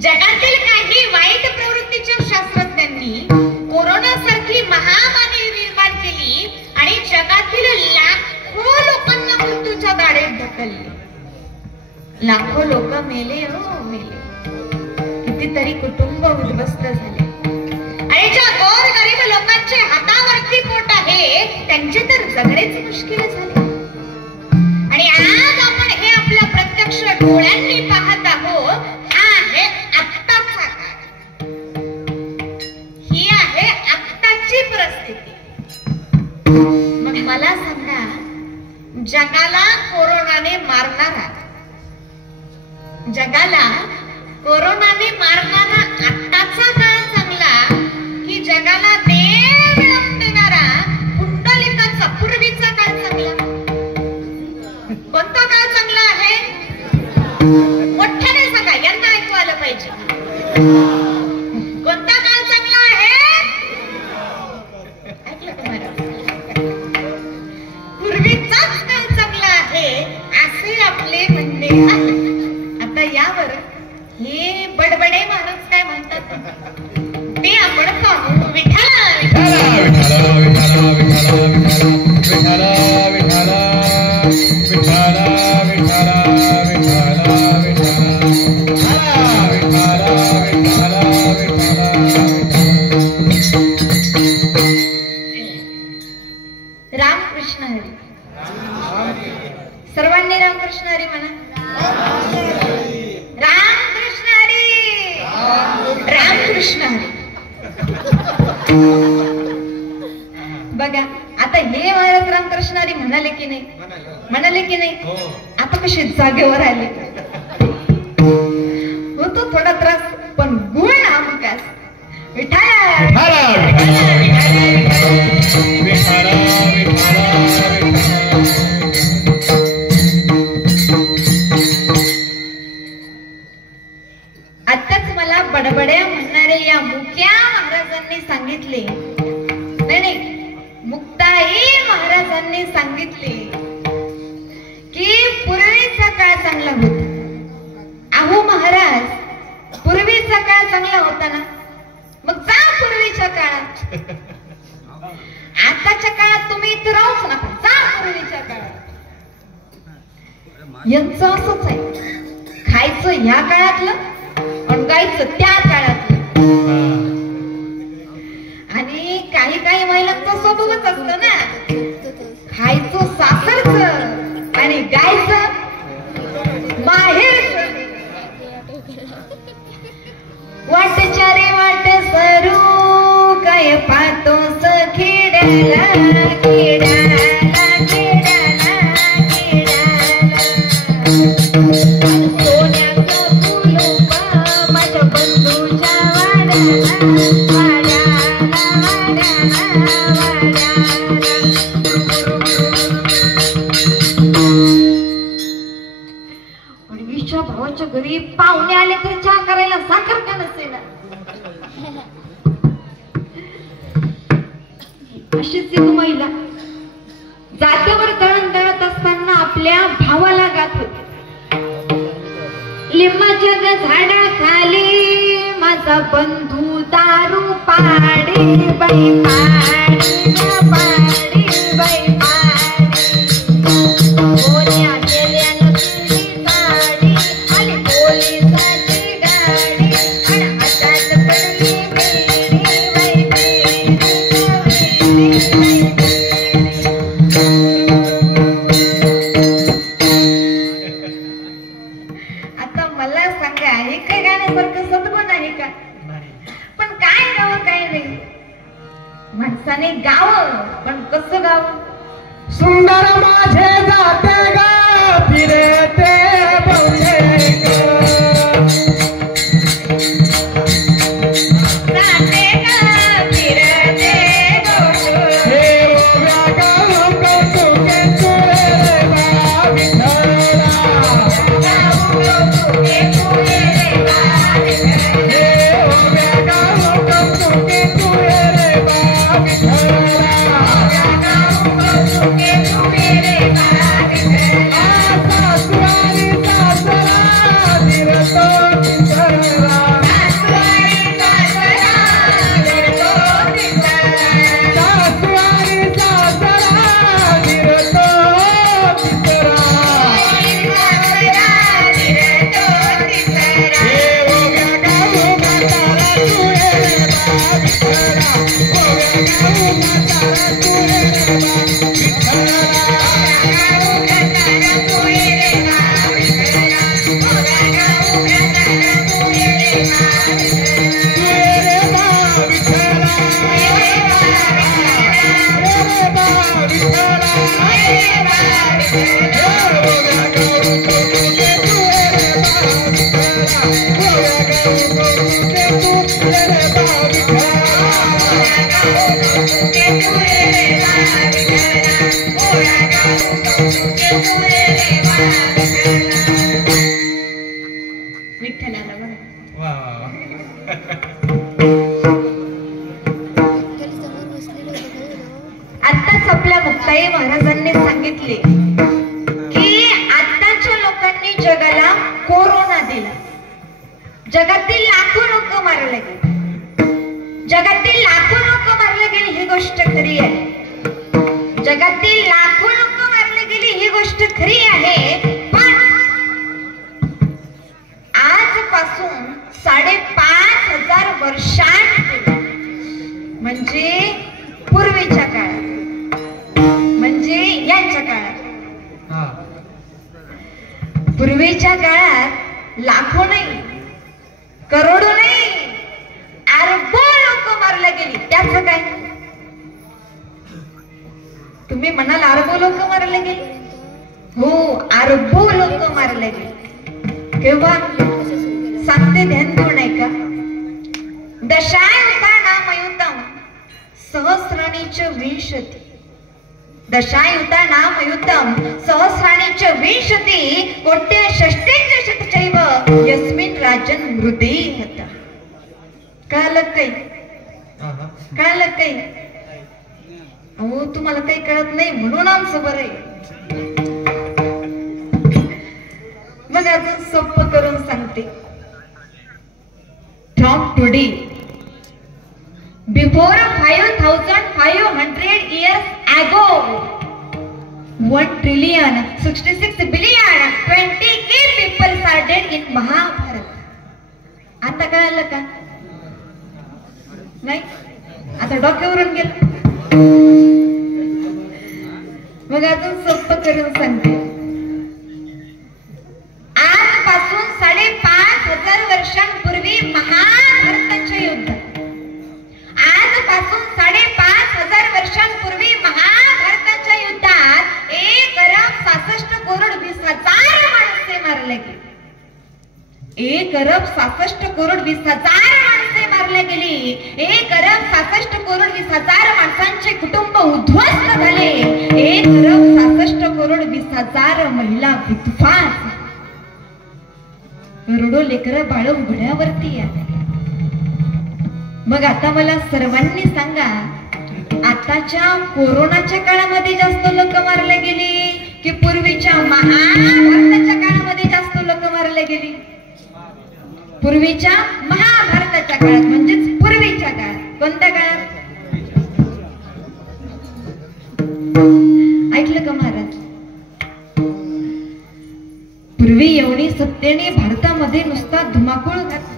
जगातील काही वाईट प्रवृत्तीच्या शास्त्रज्ञांनी कोरोनासारखी महामारी निर्माण केली आणि जगातील लाखो लोकांना मृत्यूच्या दाढेत ढकलले. लाखो लोक मेले, हो मेले. कितीतरी कुटुंब उद्ध्वस्त झाले. आणि ज्या गोर गरीब लोकांचे हातावरती पोट आहे त्यांचे तर जगणेच मुश्किल झाले. आणि आज आपण हे आपल्या प्रत्यक्ष डोळ्यांनी पाहत आहोत. हा आहे आत्ताचा काळ, ही आहे आत्ताची परिस्थिती. मग मला सांगा, जगाला कोरोनाने मारणारा, जगाला कोरोनाने मारणारा आत्ताचा काळ चांगला की जगाला देव मिळवून देणारा कुंडलिकाचा पूर्वीचा काळ चांगला? कोणता काळ चांगला आहे? पाहिजे. कोणता काळ चांगला आहे? ऐकलं का महाराज? पूर्वीचाच काळ चांगला आहे असे आपले म्हणणे आहे. आता यावर हे बडबडे माणूस काय म्हणतात ते आपण पाहू. विठ्ठला रामकृष्ण हरी. सर्वांनी रामकृष्ण हरी म्हणा. रामकृष्ण हरी. रामकृष्ण हरी. बघा आता हे महाराज रामकृष्ण हरी म्हणाले की नाही? म्हणाले की नाही? आता कशी जागेवर आले. होतो थोडा त्रास पण गुण आमकास. विठ्ठल आताच मला बडबड्या म्हणणारे या मुक्या महाराजांनी सांगितले. नाही, मुक्ताई महाराजांनी सांगितले की पूर्वीचा काळ चांगला होता. अहो महाराज, पूर्वीचा काळ चांगला होता ना, मग जा पूर्वीच्या काळात. आताच्या काळात तुम्ही इथे राहूच नका, जा पूर्वीच्या काळात. यांचं असंच आहे, खायचं ह्या काळातलं आणि गायचं त्या काळातलं. आणि काही काही महिलांचं स्वभावच असतं ना, खायचं सासरचं आणि गायचं माहेरचं. वाटच्या रे वाट सरू काय पाहतो खेड्याला खेड्याला खेड्याला खेड्याला. सोन्याचं फुलोपा माझ्या बंधूच्या वाड्याला वाड्याला वाड्याला वाड्याला. अडवीच्या भावाच्या घरी पाहुणे आले तरी चहा करायला साखर का नसते ना. अशीच एक महिला जात्यावर दळण दळत असताना आपल्या भावाला गात होती. लिंबाच्या झाडाखाली माझा बंधू दारू पाडी बाई पाडी पाडी बाई पाडी. कोण्या गेल्यानं तुझी साडी आणि पोलिसाची गाडी आणि हातात पडली बेडी बाई बेडी. आता मला सांगा, हे काय गाण्यासारखं सद्गुण आहे का? पण काय गावं काय नाही. माणसाने गावं पण कसं गावं? सुंदर माझे जाते गा फिरते बहुतेक. जाते गा फिरते बहुतेक. हे ओव्या गाव कौतुके तुळे रे बा विठ्ठला. गाव कौतुके तुळे रे बा विठ्ठला. हे ओव्या गाव कौतुके तुळे रे बा विठ्ठला. गाव कौतुके तुळे रे बा विठ्ठला. सासवारी सासरा फिरतो चिंतला. सासवारी सासरा फिरतो चिंतला. सासवारी सासरा फिरतो चिंतला. सासरा फिरतो चिंतला. हे ओव्या गाव म्हातारा तुळे रे बा विठ्ठला. ओव्या गाव म्हातारा तुळे रे बा विठ्ठला. विठ्ठलाला बघा वा वा. आताच आपल्या मुक्ताई महाराजांनी सांगितले की आताच्या लोकांनी जगाला कोरोना दिला. जगातील लाखो लोक मारले गेले. जगातील लाखो लोक मारले गेले ही गोष्ट खरी आहे. जगातील लाखो लोक मारले गेली ही गोष्ट खरी आहे. पण आजपासून 5,500 वर्षांपूर्वी म्हणजे पूर्वीच्या काळात, म्हणजे यांच्या काळात, पूर्वीच्या काळात लाखो नाही, करोडो नाही, अरबो लोक मारले गेली. त्याचं काय? तुम्ही म्हणाल अरबो लोक मारले गेले. हो, अरबो लोक मारले गेले. केव्हा? सांगते, ध्यान देऊन ऐका. दशायुतानामयुतम सहस्राणीच विंशती. दशायुतानामयुतम सहस्राणीच विंशती कोट्य षष्टेच शतचैव यस्मिन् राजन् मृदेहत. कळलं काही? कळलं काही? अहो, तुम्हाला काही कळत नाही म्हणून आमचं बरं आहे. मग अजून सोपं करून सांगते. From today before 5,500 years ago 1,066 billion 20k people are dead in Mahabharat. आता कळलं का? नाही, आता डोक्यावरून गेलं. मग अजून सोपं करून सांगते. आजपासून 5,500 वर्षांपूर्वी महाभारताचे युद्ध. आजपासून 5,500 वर्षांपूर्वी महाभारताच्या युद्धात 1,66,20,000 माणसे मारले गेली. 1,66,20,000 माणसे मारले गेली. 1,66,20,000 माणसांचे कुटुंब उद्ध्वस्त झाले. 1,66,20,000 महिला विधवा. करोडो लेकर बाळ उघड्यावरती आले. मग आता मला सर्वांनी सांगा, आताच्या कोरोनाच्या काळामध्ये जास्त लोक मारले गेली की पूर्वीच्या महाभारताच्या काळामध्ये जास्त लोक मारले गेली? पूर्वीच्या महाभारताच्या काळात, म्हणजेच पूर्वीच्या काळात. कोणत्या काळात? ऐकलं का महाराज? पूर्वी एवढी सत्तेने भारतामध्ये नुसता धुमाकूळ घातला.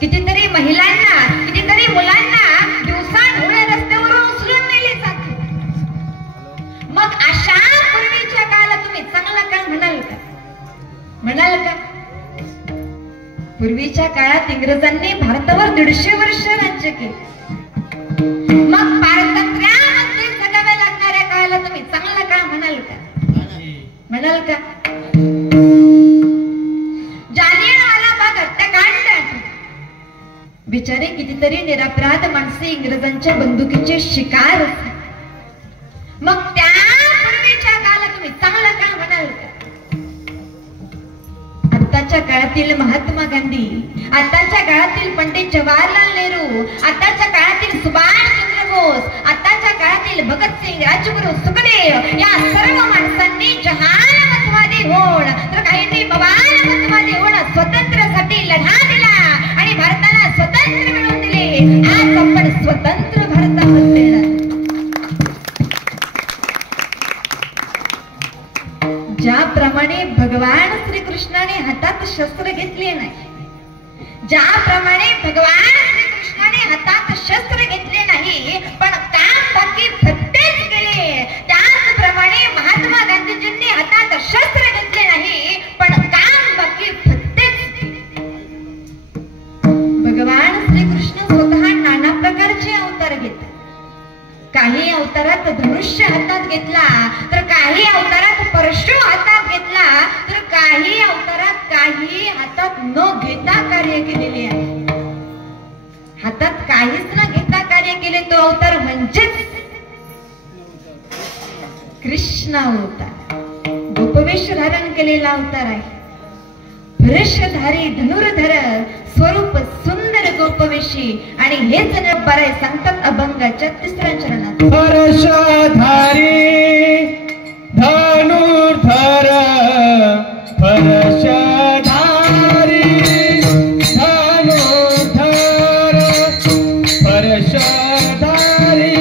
कितीतरी महिलांना, कितीतरी मुलांना दिवसाढोळे रस्त्यावरून उचलून नेले जाते. मग अशा पूर्वीच्या काळाला तुम्ही चांगला काळ म्हणाल का? म्हणाल का? पूर्वीच्या काळात इंग्रजांनी भारतावर 150 वर्ष राज्य केले. मग पारतंत्र्यामध्ये जगावे लागणाऱ्या काळाला तुम्ही चांगला काळ म्हणाल का? म्हणाल का? जालियनवाला बाग हत्याकांड. बिचारे कितीतरी निरपराध माणसे इंग्रजांच्या बंदुकीचे शिकार. मग त्या पूर्वीच्या काळाला तुम्ही चांगला काळ म्हणाल का? आताच्या काळातील महात्मा गांधी, आताच्या काळातील पंडित जवाहरलाल नेहरू, आताच्या काळातील सुभाषचंद्र बोस, आताच्या काळातील भगतसिंग, राजगुरू, सुखदेव या सर्व माणसांनी जहालमतवादी होऊन तर काहीतरी बवालमतवादी होऊन स्वातंत्र्यासाठी लढा दिला आणि भारताला स्वतंत्र मिळवून दिले. आज आपण स्वतंत्र भारतामध्ये ज्याप्रमाणे भगवान श्रीकृष्णाने हातात शस्त्र घेतले नाही, ज्याप्रमाणे भगवान श्रीकृष्णाने हातात शस्त्र घेतले नाही पण काम बाकी फत्तेच केले, त्याचप्रमाणे महात्मा गांधीजींनी हातात शस्त्र घेतले नाही पण काम बाकी फत्तेच केले. भगवान श्रीकृष्ण स्वतः नाना प्रकारचे अवतार घेतात. काही अवतारात धनुष्य हातात घेतला, तर काही अवतारात परशु हातात घेतला, तर काही अवतारात काही हातात न घेता कार्य केलेले आहे. हातात काहीच न घेता कार्य केले तो अवतार म्हणजेच कृष्ण अवतार. गोपवेश धारण केलेला अवतार आहे. धनुष्यधारी धनुर्धर स्वरूप सुंदर गोपवेशी. आणि हेच बरे सांगतात अभंगाच्या तिसऱ्या चरणात. परशधारी धनुर्धर परशधारी धनुर्धर परशधारी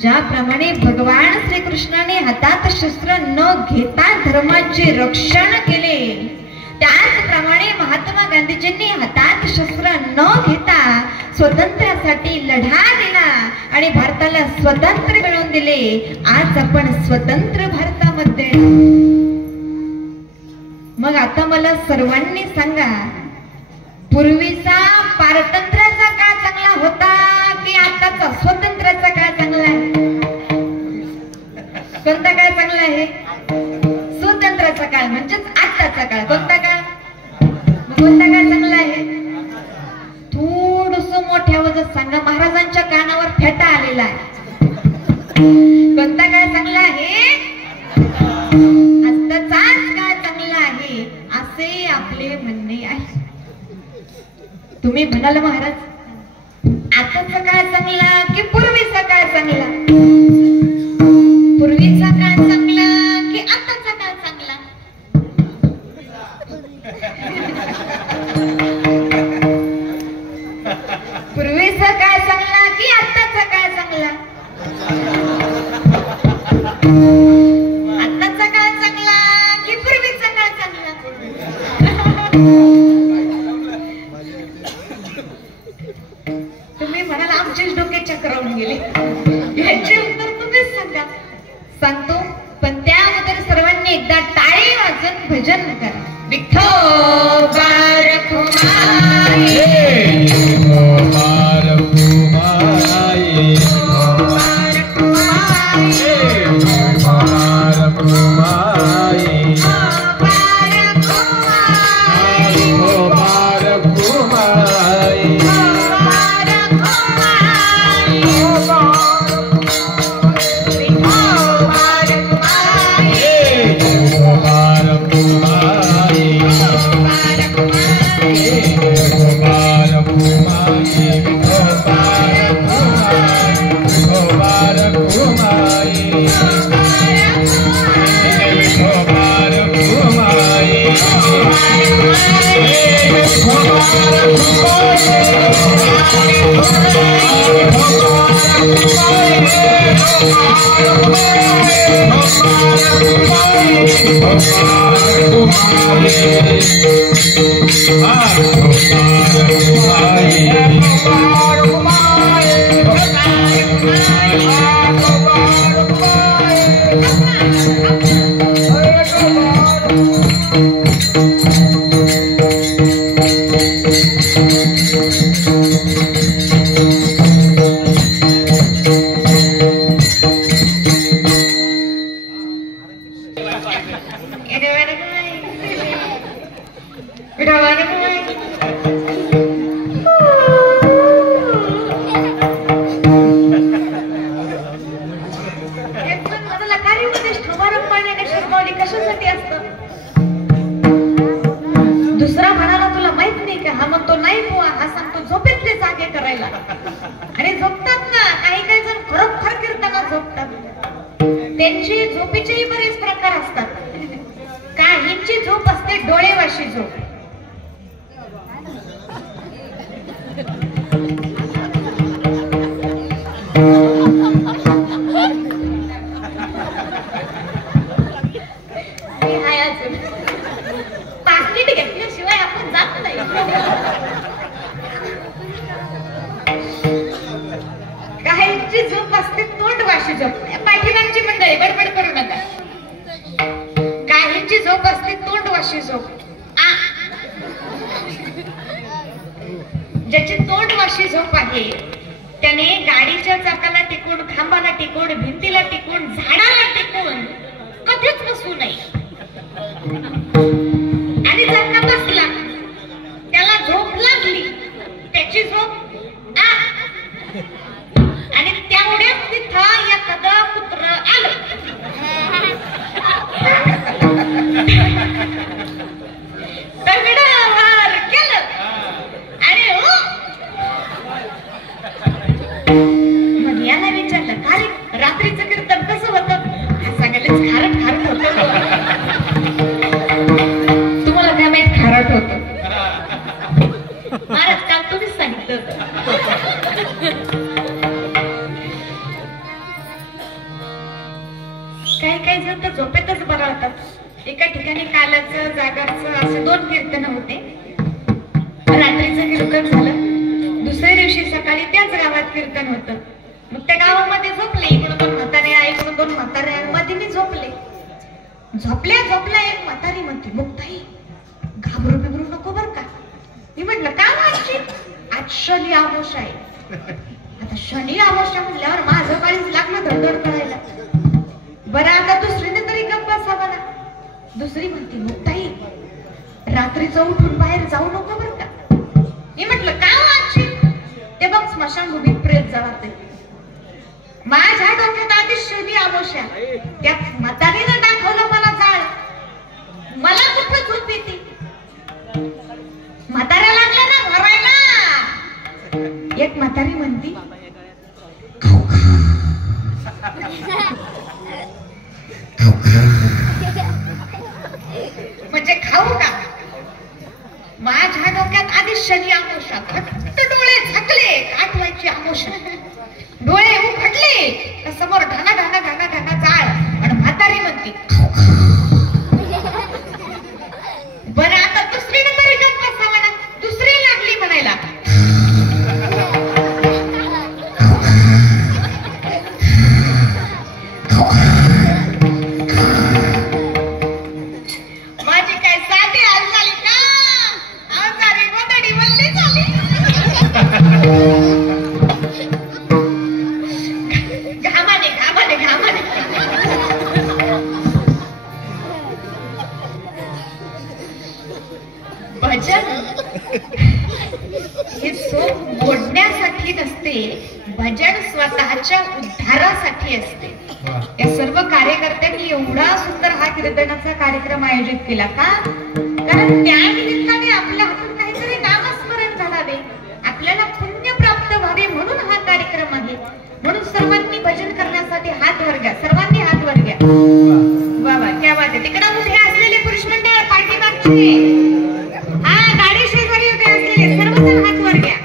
ज्याप्रमाणे भगवान श्रीकृष्णाने हातात शस्त्र न घेता धर्माचे रक्षण केले, त्याचप्रमाणे महात्मा गांधीजींनी हातात शस्त्र न घेता स्वातंत्र्यासाठी लढा दिला आणि भारताला स्वतंत्र मिळवून दिले. आज आपण स्वतंत्र भारतामध्ये. मग आता मला सर्वांनी सांगा, पूर्वीचा पारतंत्र्याचा काळ चांगला होता की आताचा स्वतंत्राचा काळ चांगला आहे? कोणता काळ चांगला आहे? स्वतंत्राचा काळ म्हणजेच आताचा काळ. कोणता काळ? कोणता काळ चांगला आहे? थोडस मोठ्या वजन सांगा, महाराजांच्या कानावर फेटा आलेला आहे. कोणता काळ चांगला आहे? आताचाच काळ चांगला आहे असे आपले म्हणणे आहे. तुम्ही म्हणाल महाराज आताचा काळ चांगला की पूर्वीचा काळ चांगला? पूर्वीचा काळ चांगला की आताचा काळ चांगला? पूर्वीचा काळ चांगला की आताचा काळ चांगला? आताचा काळ चांगला की पूर्वीचा काळ चांगला? तुम्ही म्हणाल आमचेच डोके चक्रावून गेले. याचे उत्तर तुम्हीच सांगा. सांगतो, पण त्याबद्दल सर्वांनी एकदा टाळी वाजून भजन करा. विठोबा रखुमाई, विठोबा रखुमाई, विठोबा रखुमाई, विठोबा रखुमाई. दुसरा म्हणाला तुला माहित नाही का, हा नाही बुवा, हा सांगतो झोपेतले जागे करायला. आणि झोपतात ना, काही काही जण खरोखर कीर्तनात झोपतात. त्यांची झोपेचेही बरेच प्रकार असतात. काहींची झोप असते डोळेवाशी झोप. पाकिट घेतल्याशिवाय आपण जात नाही. काहींची झोप असते तोंडवाशी झोप. पाठीमागची मंडळी बडबड करू नका. काहींची झोप असते तोंडवाशी झोप. ज्याची तोंडवाशी झोप आहे त्याने गाडीच्या चाकाला टिकून, खांबाला टिकून, भिंतीला टिकून, झाडाला टिकून कधीच बसू नये. आणि जर का बसला, त्याला झोप लागली, त्याची झोप आणि त्यामुळेच तिथं एखादं कुत्र आलं, दगडावर केलं आणि मग याला विचारलं, काय रात्रीचं कीर्तन कसं होतं? सांगायलाच खारट खारट होत. तुम्हाला काय माहित खारट होत? महाराज काल तुम्हीच सांगितलं होतं. काही काही जण तर झोपेतच बरळतात. एका ठिकाणी कालाचं जागरचं असे 2 कीर्तन होते. रात्रीचं कीर्तन झालं, दुसऱ्या दिवशी सकाळी त्याच गावात कीर्तन होतं. मग त्या गावामध्ये झोपले. इकडून 2 म्हातारे आहे, इकडून 2 म्हातारे आहे. मध्ये झोपले. झोपल्या एक म्हातारी म्हणते, मुक्ताई घाबरू बिबरू नको बर का. मी म्हटलं का आजची? आज शनी आमोश आहे. आता शनी आमोशा म्हटल्यावर माझं काळीच लागलं धडधड करायला. बरं आता दुसरीने तरी गप्प बसावा ना. दुसरी म्हणते, मुक्ताई रात्रीचं उठून बाहेर जाऊ नको बर का. मी म्हटलं का आजची? ते बघ स्मशानभूमीत प्रेत जाते. माझ्या डोक्यात आधी शनी आमोशा. त्या म्हातारीने दाखवलं मला जाळ. मला कुठं झोप येते? म्हाताऱ्या लागल्या ना भरायला. एक म्हातारी म्हणती, म्हणजे खाऊ का? माझ्या डोक्यात आधी शनी आमोशा. फक्त डोळे झाकले, आठवायची आमोशा. डोळे उघडले, समोर ढाना ढाना ढाना ढाना जाळ. आणि म्हातारी म्हणते, बरं आता दुसरीने तरी गप्प बसावा ना. दुसरी लागली म्हणायला, माझी काय साधी हाल झाली का? आजारी गोदडी बंदी झाली. घामाने घामाने घामाने. भजन हे झोप मोडण्यासाठी नसते. भजन स्वतःच्या उद्धारासाठी असते. या सर्व कार्यकर्त्यांनी एवढा सुंदर हा कीर्तनाचा कार्यक्रम आयोजित केला का? कारण त्या निमित्ताने आपल्या हातून काहीतरी नामस्मरण घडावे, आपल्याला पुण्य प्राप्त व्हावे म्हणून हा कार्यक्रम आहे. म्हणून सर्वांनी भजन करण्यासाठी हात वर घ्या. सर्वांनी हात वर घ्या. बाबा क्या बात आहे. तिकडे उभे असलेले पुरुष मंडळ पाठीमागचे, हा गाडी शेजारी उभे असलेले सर्वजण हात वर घ्या.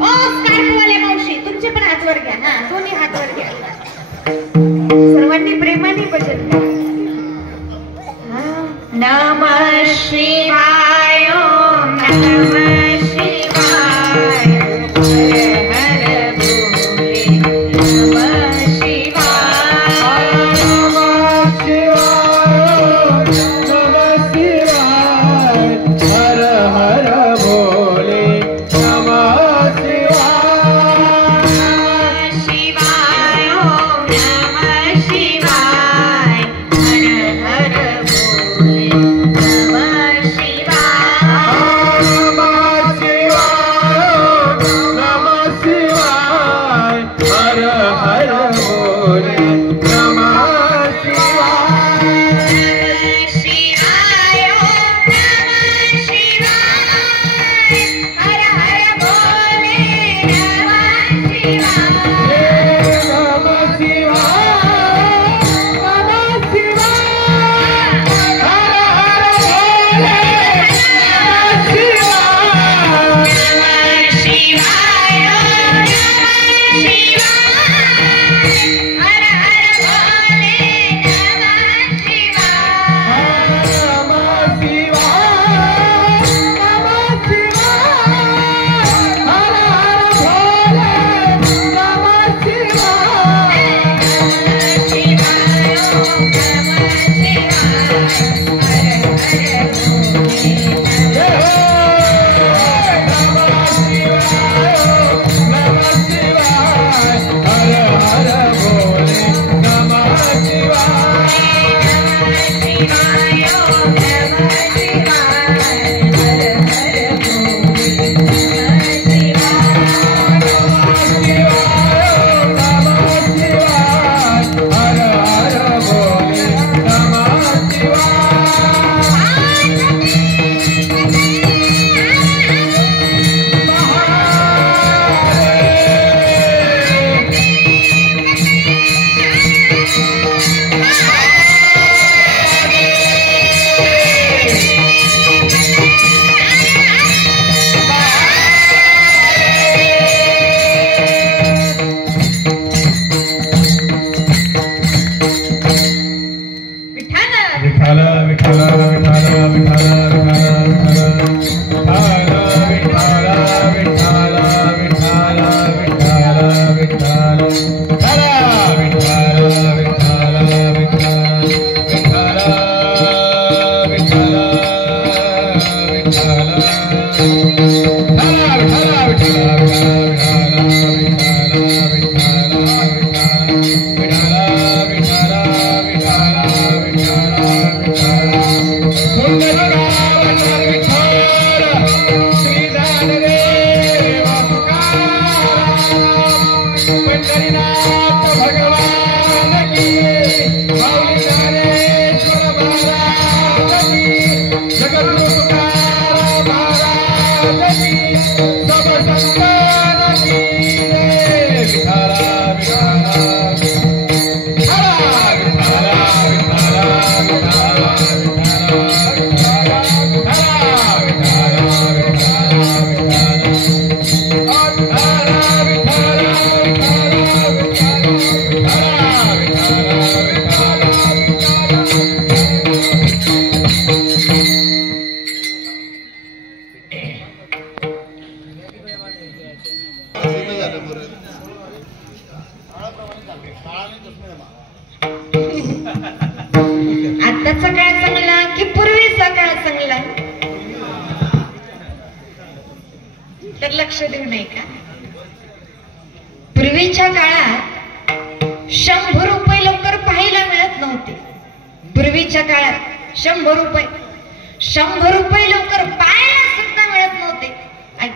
ओ स्कार्फवाले मावशी, तुमचे पण हात वर घ्या. हा दोन्ही हात वर घ्या. सर्वांनी प्रेमाने भजन करा. नमः शिवाय, ओम नमः शिवाय. हर भोले नमः शिवाय. नमः शिवाय, नमः शिवाय. हर तर लक्ष देऊ नये का? पूर्वीच्या काळात 100 रुपये लवकर पाहायला मिळत नव्हते. पूर्वीच्या काळात 100 रुपये लवकर पाहायला सुद्धा मिळत नव्हते. आणि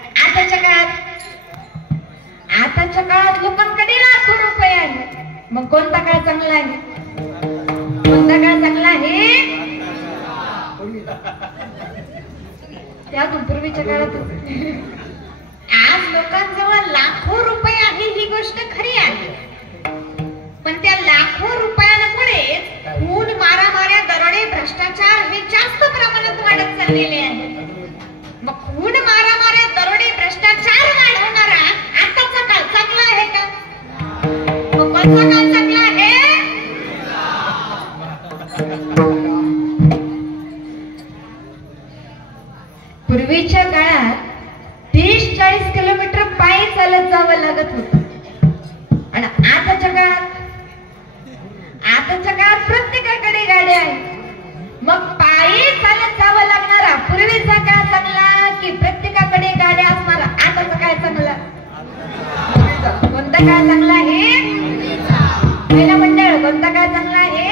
आताच्या काळात लोकांकडे लाखो रुपये आहेत. मग कोणता काळ चांगला आहे? कोणता काळ चांगला आहे? त्यातून पूर्वीच्या काळात आज लोकांजवळ लाखो रुपये आहे ही गोष्ट खरी आहे. पण त्या लाखो रुपयांमुळे खून, मारामाऱ्या, दरोडे, भ्रष्टाचार हे जास्त प्रमाणात वाढत चाललेले आहे. मग खून, मारामाऱ्या, दरोडे, भ्रष्टाचार वाढवणारा आताचा काळ चांगला आहे का? मग कोणता काळ चांगला आहे? पूर्वीच्या काळात 30-40 किलोमीटर पायी चालत जावं लागत होतं. आणि आताच्या काळात प्रत्येकाकडे गाड्या आहेत. मग पायी चालत जावं लागणारा पूर्वीचा काळ चांगला की प्रत्येकाकडे गाड्या असणारा आताचा काळ चांगला? कोणता काळ चांगला आहे? पहिला मंडळ, कोणता काळ चांगला आहे?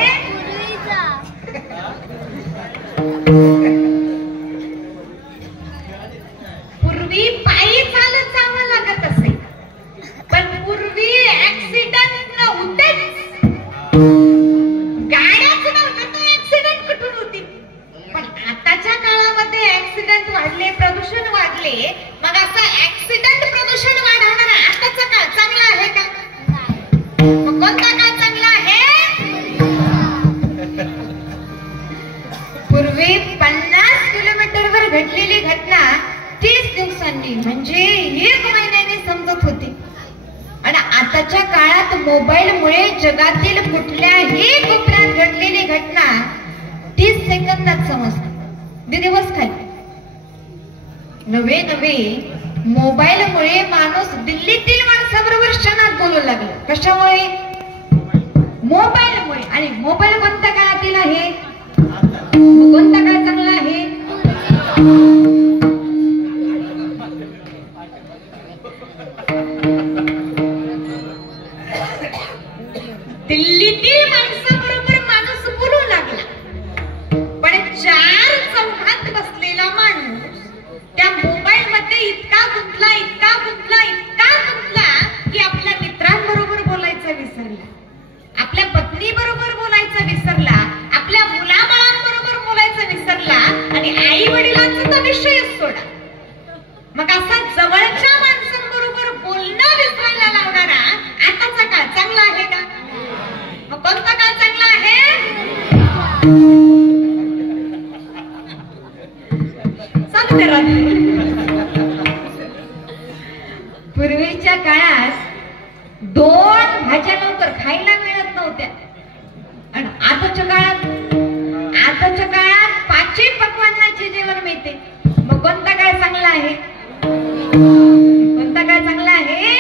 पूर्वी पायी चालत जावं लागत असे, पण पूर्वी ऍक्सिडेंट नव्हतेच. गाड्याच नव्हतं तर ऍक्सिडेंट कुठून होती? पण आताच्या काळामध्ये ऍक्सिडेंट वाढले, प्रदूषण वाढले. मग असं ऍक्सिडेंट, प्रदूषण वाढवणारा आताचा काळ चांगला आहे का? मग कोणता काळ चांगला आहे? पूर्वी 50 किलोमीटरवर घडलेली घटना 30 दिवसांनी म्हणजे 1 महिन्याने समजत होती. आणि आताच्या काळात मोबाईलमुळे जगातील कुठल्याही कोपऱ्यात घडलेली घटना 30 सेकंदात समजते. दिवस खाली नवे मोबाईलमुळे माणूस दिल्लीतील माणसाबरोबर क्षणात बोलू लागला. कशामुळे? मोबाईलमुळे. आणि मोबाईल कोणत्या काळातील आहे? कोणता काळ चांगला आहे? दिल्लीतील माणसाबरोबर माणूस बोलू लागला. पण 4 चौघात बसलेला माणूस त्या मोबाईल मध्ये इतका गुंतला की आपल्या मित्रांबरोबर बोलायचं विसरला, आपल्या पत्नी बरोबर बोलायचं विसरला, आपल्या मुलाबाळांबरोबर बोलायचं विसरला आणि आई वडिलांचा तर विषयच सोडा. मग असा जवळच्या माणसांबरोबर बोलणं विसरायला लावणारा आताचा काळ चांगला आहे का? मग कोणता काळ चांगला आहे? चालू करा. पूर्वीच्या काळात 2 भाज्या लवकर खायला मिळत नव्हत्या. आणि आताच्या काळात 5 पक्वान्नाचे जेवण मिळते. मग कोणता काळ चांगला आहे? कोणता काळ चांगला आहे?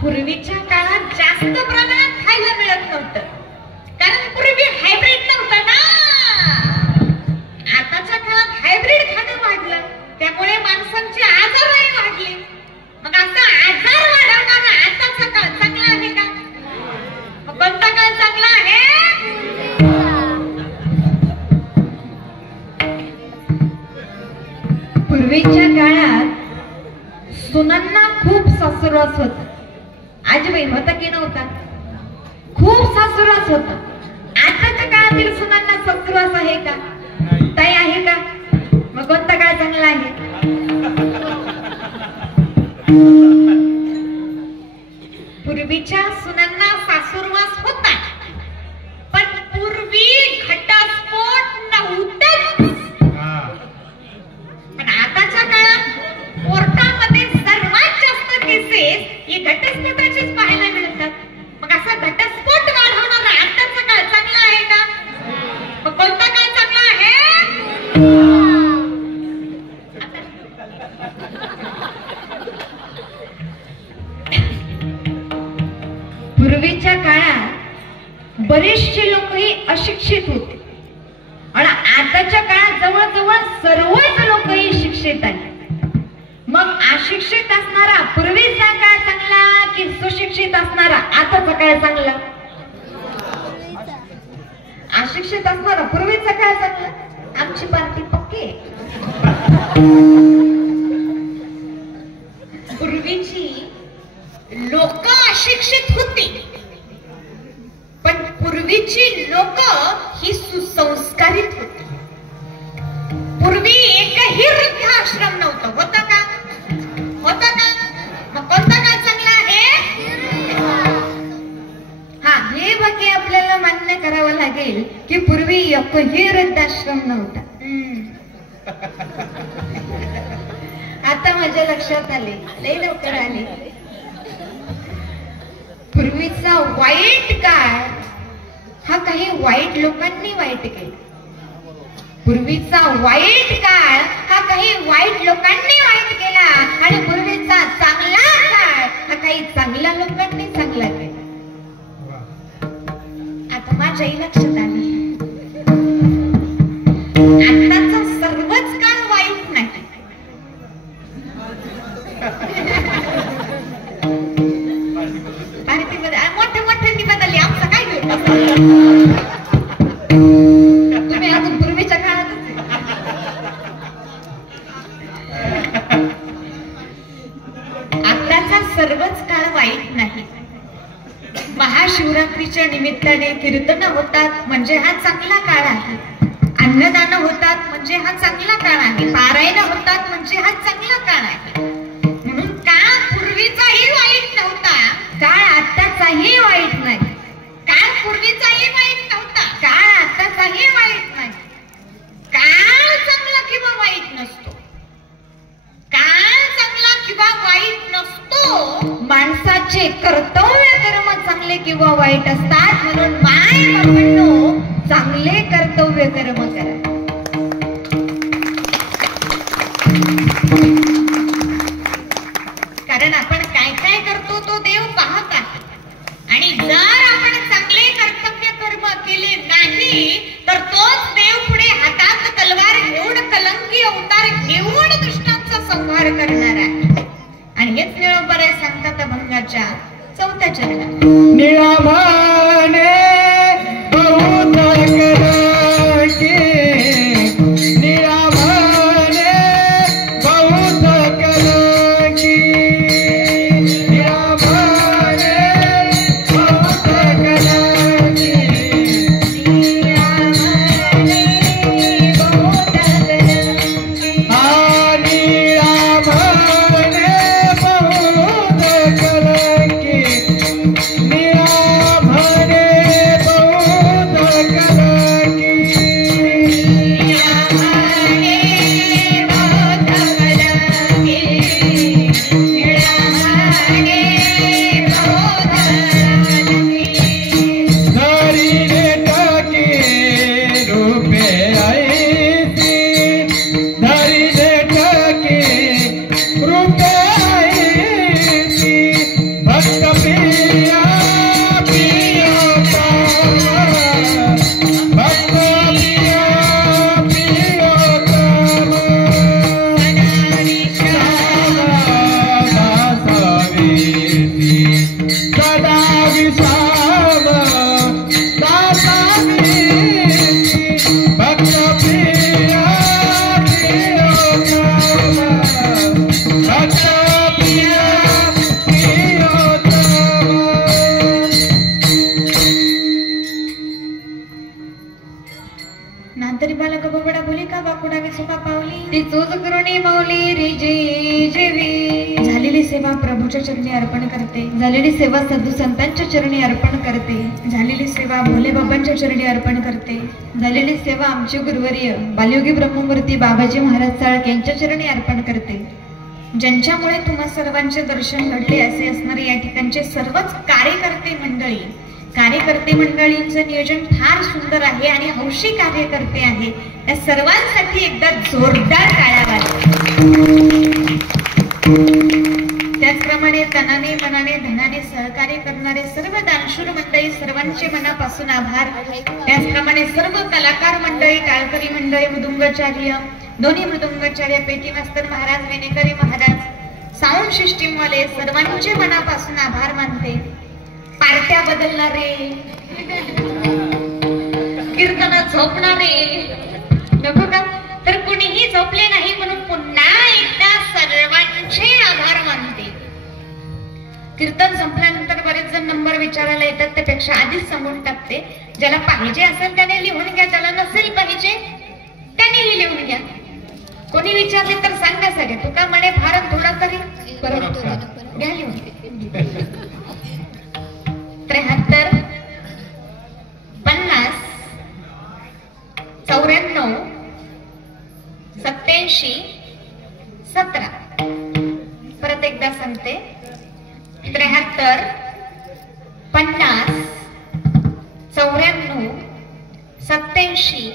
पूर्वीच्या काळात जास्त प्रमाणात खायला मिळत नव्हतं, कारण पूर्वी हायब्रिड नव्हतं ना. आताच्या काळात हायब्रिड खाणं वाढलं, त्यामुळे माणसांचे आजारही वाढले. मग असा आजार वाढवणारा आताचा काळ चांगला आहे का? मग कोणता काळ चांगला आहे? पूर्वीच्या काळात सुनांना खूप सासुरवास होता. आजीबाई होता की नव्हता? खूप सासुरवास होता. आताच्या काळातील सुनांना सासुरवास आहे का? ताई आहे का? मग कोणता काळ चांगला आहे? पूर्वीच्या सुनांना सासुरवास होता, पण पूर्वी घटस्फोट नव्हतेच. पण आताच्या काळात कोर्टामध्ये सर्वात जास्त केसेस हे घटस्फोटाचेच पाहायला मिळतात. मग असा घटस्फोट वाढवणारा आताचा काळ चांगला आहे का? मग कोणता काळ चांगला आहे? पूर्वीच्या सर्वच लोकही शिक्षित आहेत. मग अशिक्षित असणारा पूर्वीचा काळ चांगला की सुशिक्षित असणारा आताचा काळ चांगला? अशिक्षित असणारा पूर्वीचा काळ चांगला. आमची पार्टी पक्के. पूर्वीची लोक अशिक्षित होती, पण पूर्वीची लोक ही सुसंस्कारित होती. पूर्वी एकही वृद्धाश्रम नव्हतं. होतं का? होतं का? मग कोणता काळ चांगला आहे? हा, हे बाकी आपल्याला मान्य करावं लागेल की पूर्वी एकही वृद्धाश्रम नव्हता. आता माझ्या लक्षात आले, लय लवकर आले. पूर्वीचा वाईट काळ हा काही वाईट लोकांनी वाईट केला. पूर्वीचा वाईट काळ हा काही वाईट लोकांनी वाईट केला आणि पूर्वीचा चांगला काळ हा काही चांगल्या लोकांनी चांगला केला. आता माझ्याही लक्षात आले, आताचा सर्वच काळ वाईट नाही. पार्टीमध्ये मोठ्या मोठ्यांनी बदलली, आमचं काय घेऊन तुम्ही अजून पूर्वीच्या काळातच. आताचा सर्वच काळ वाईट नाही. महाशिवरात्रीच्या निमित्ताने कीर्तन होतात म्हणजे हा चांगला काळ आहे. अन्नदान होतात म्हणजे हा चांगला काळ आहे. पारायण होतात म्हणजे हा चांगला काळ आहे. म्हणून काळ पूर्वीचाही वाईट नव्हता, काळ आताचाही वाईट नाही. काळ पूर्वीचाही वाईट नव्हता, काळ आताचाही वाईट नाही. काळ चांगला किंवा वाईट नसतो. काळ चांगला किंवा वाईट नसतो. माणसाचे कर्तव्य कर्म चांगले किंवा वाईट असतात. म्हणून माय बाबांनो, चांगले कर्तव्य कर्म करा. कारण आपण काय काय करतो तो देव पाहत आहे. आणि जर आपण चांगले कर्तव्य कर्म केले नाही तर तोच देव पुढे हातात तलवार घेऊन कलंकी अवतार घेऊन दुष्टांचा संहार करणार आहे. आणि हेच निळोबर आहे सांगतात अभंगाच्या 4थ्या चरणात. निळाभाने बहुत कलंकी, निळाभाने बहुत कलंकी, निळाभाने बहुत कलंकी, निळाभाने बहुत कलंकी. हा निळाभाने बहुत कलंकी, निळाभाने बहुत कलंकी. धरीने टाके रूपे ऐसी, धरीने टाके रूपे ऐसी, भक्त प्रिया प्रिया भक्त प्रिया प्रियोतम, सदा विषाम दासावीसी, भक्त प्रिया प्रियोतम, भक्त प्रिया प्रियोतम. नांतरी बालक बबडा बोली का बाकुडावी सुका पावली ती चूज करुणी माऊली रिजे जेवी. झालेली सेवा प्रभूच्या चरणी अर्पण करते. झालेली सेवा साधू संतांच्या चरणी अर्पण करते. झालेली सेवा भोले बाबांच्या चरणी अर्पण करते. झालेली सेवा आमचे गुरुवर्य बालयोगी ब्रह्ममूर्ती बाबाजी महाराज चाळक यांच्या चरणी अर्पण करते. ज्यांच्यामुळे तुम्हा सर्वांचे दर्शन घडले असे असणारे या ठिकाणचे सर्वच कार्यकर्ते मंडळींचं नियोजन फार सुंदर आहे आणि हौशी कार्यकर्ते आहे. त्या सर्वांसाठी एकदा जोरदार टाळ्या वाजवा. त्याचप्रमाणे तनाने मनाने धनाने सहकार्य करणारे सर्व दानशूर मंडळी सर्वांचे मनापासून आभार. त्याचप्रमाणे सर्व कलाकार मंडळी, टाळकरी मंडळी, मृदुंगाचार्य, दोन्ही मृदुंगाचार्य, पेटी मास्तर महाराज, वेणेकरी महाराज, साऊंड सिस्टीम वाले सर्वांचे मनापासून आभार मानते. पार्ट्या बदलणारे, कीर्तन झोपणारे नको का, तर कुणीही झोपले नाही म्हणून पुन्हा एकदा सर्वांचे आभार मानते. कीर्तन संपल्यानंतर बरेच जण नंबर विचारायला येतात, त्यापेक्षा आधीच सांगून टाकते. ज्याला पाहिजे असेल त्याने लिहून घ्या, ज्याला नसेल पाहिजे त्यानेही लिहून घ्या. कोणी विचारले तर सांगण्यासाठी तू का म्हणे फार थोडा तरी बरोबर घ्या लिहून. 73 50 94 87 17. परत एकदा सांगते. 73 50 94 87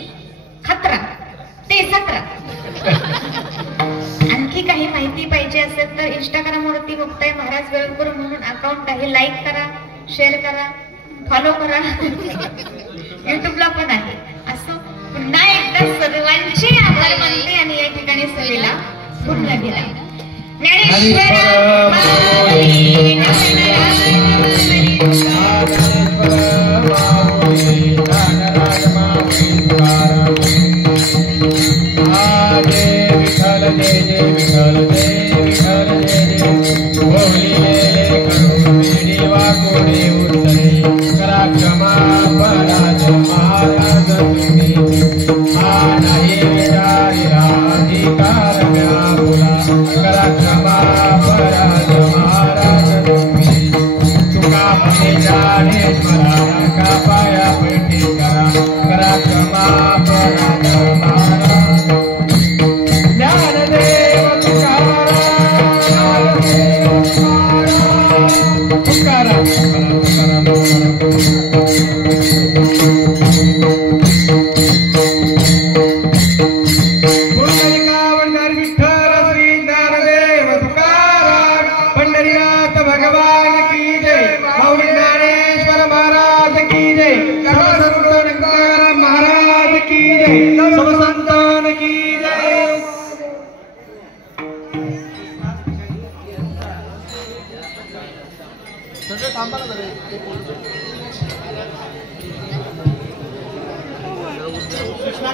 17 ते 17. आणखी काही माहिती पाहिजे असेल तर इंस्टाग्राम वरती मुक्ताई महाराज वेळकर म्हणून अकाउंट आहे, लाईक करा, शेअर करा, फॉलो करा. युट्यूबला पण आहे. असं पुन्हा एकदा सर्वांचे आभार मानते आणि या ठिकाणी सभेला पूर्ण केला. सूचना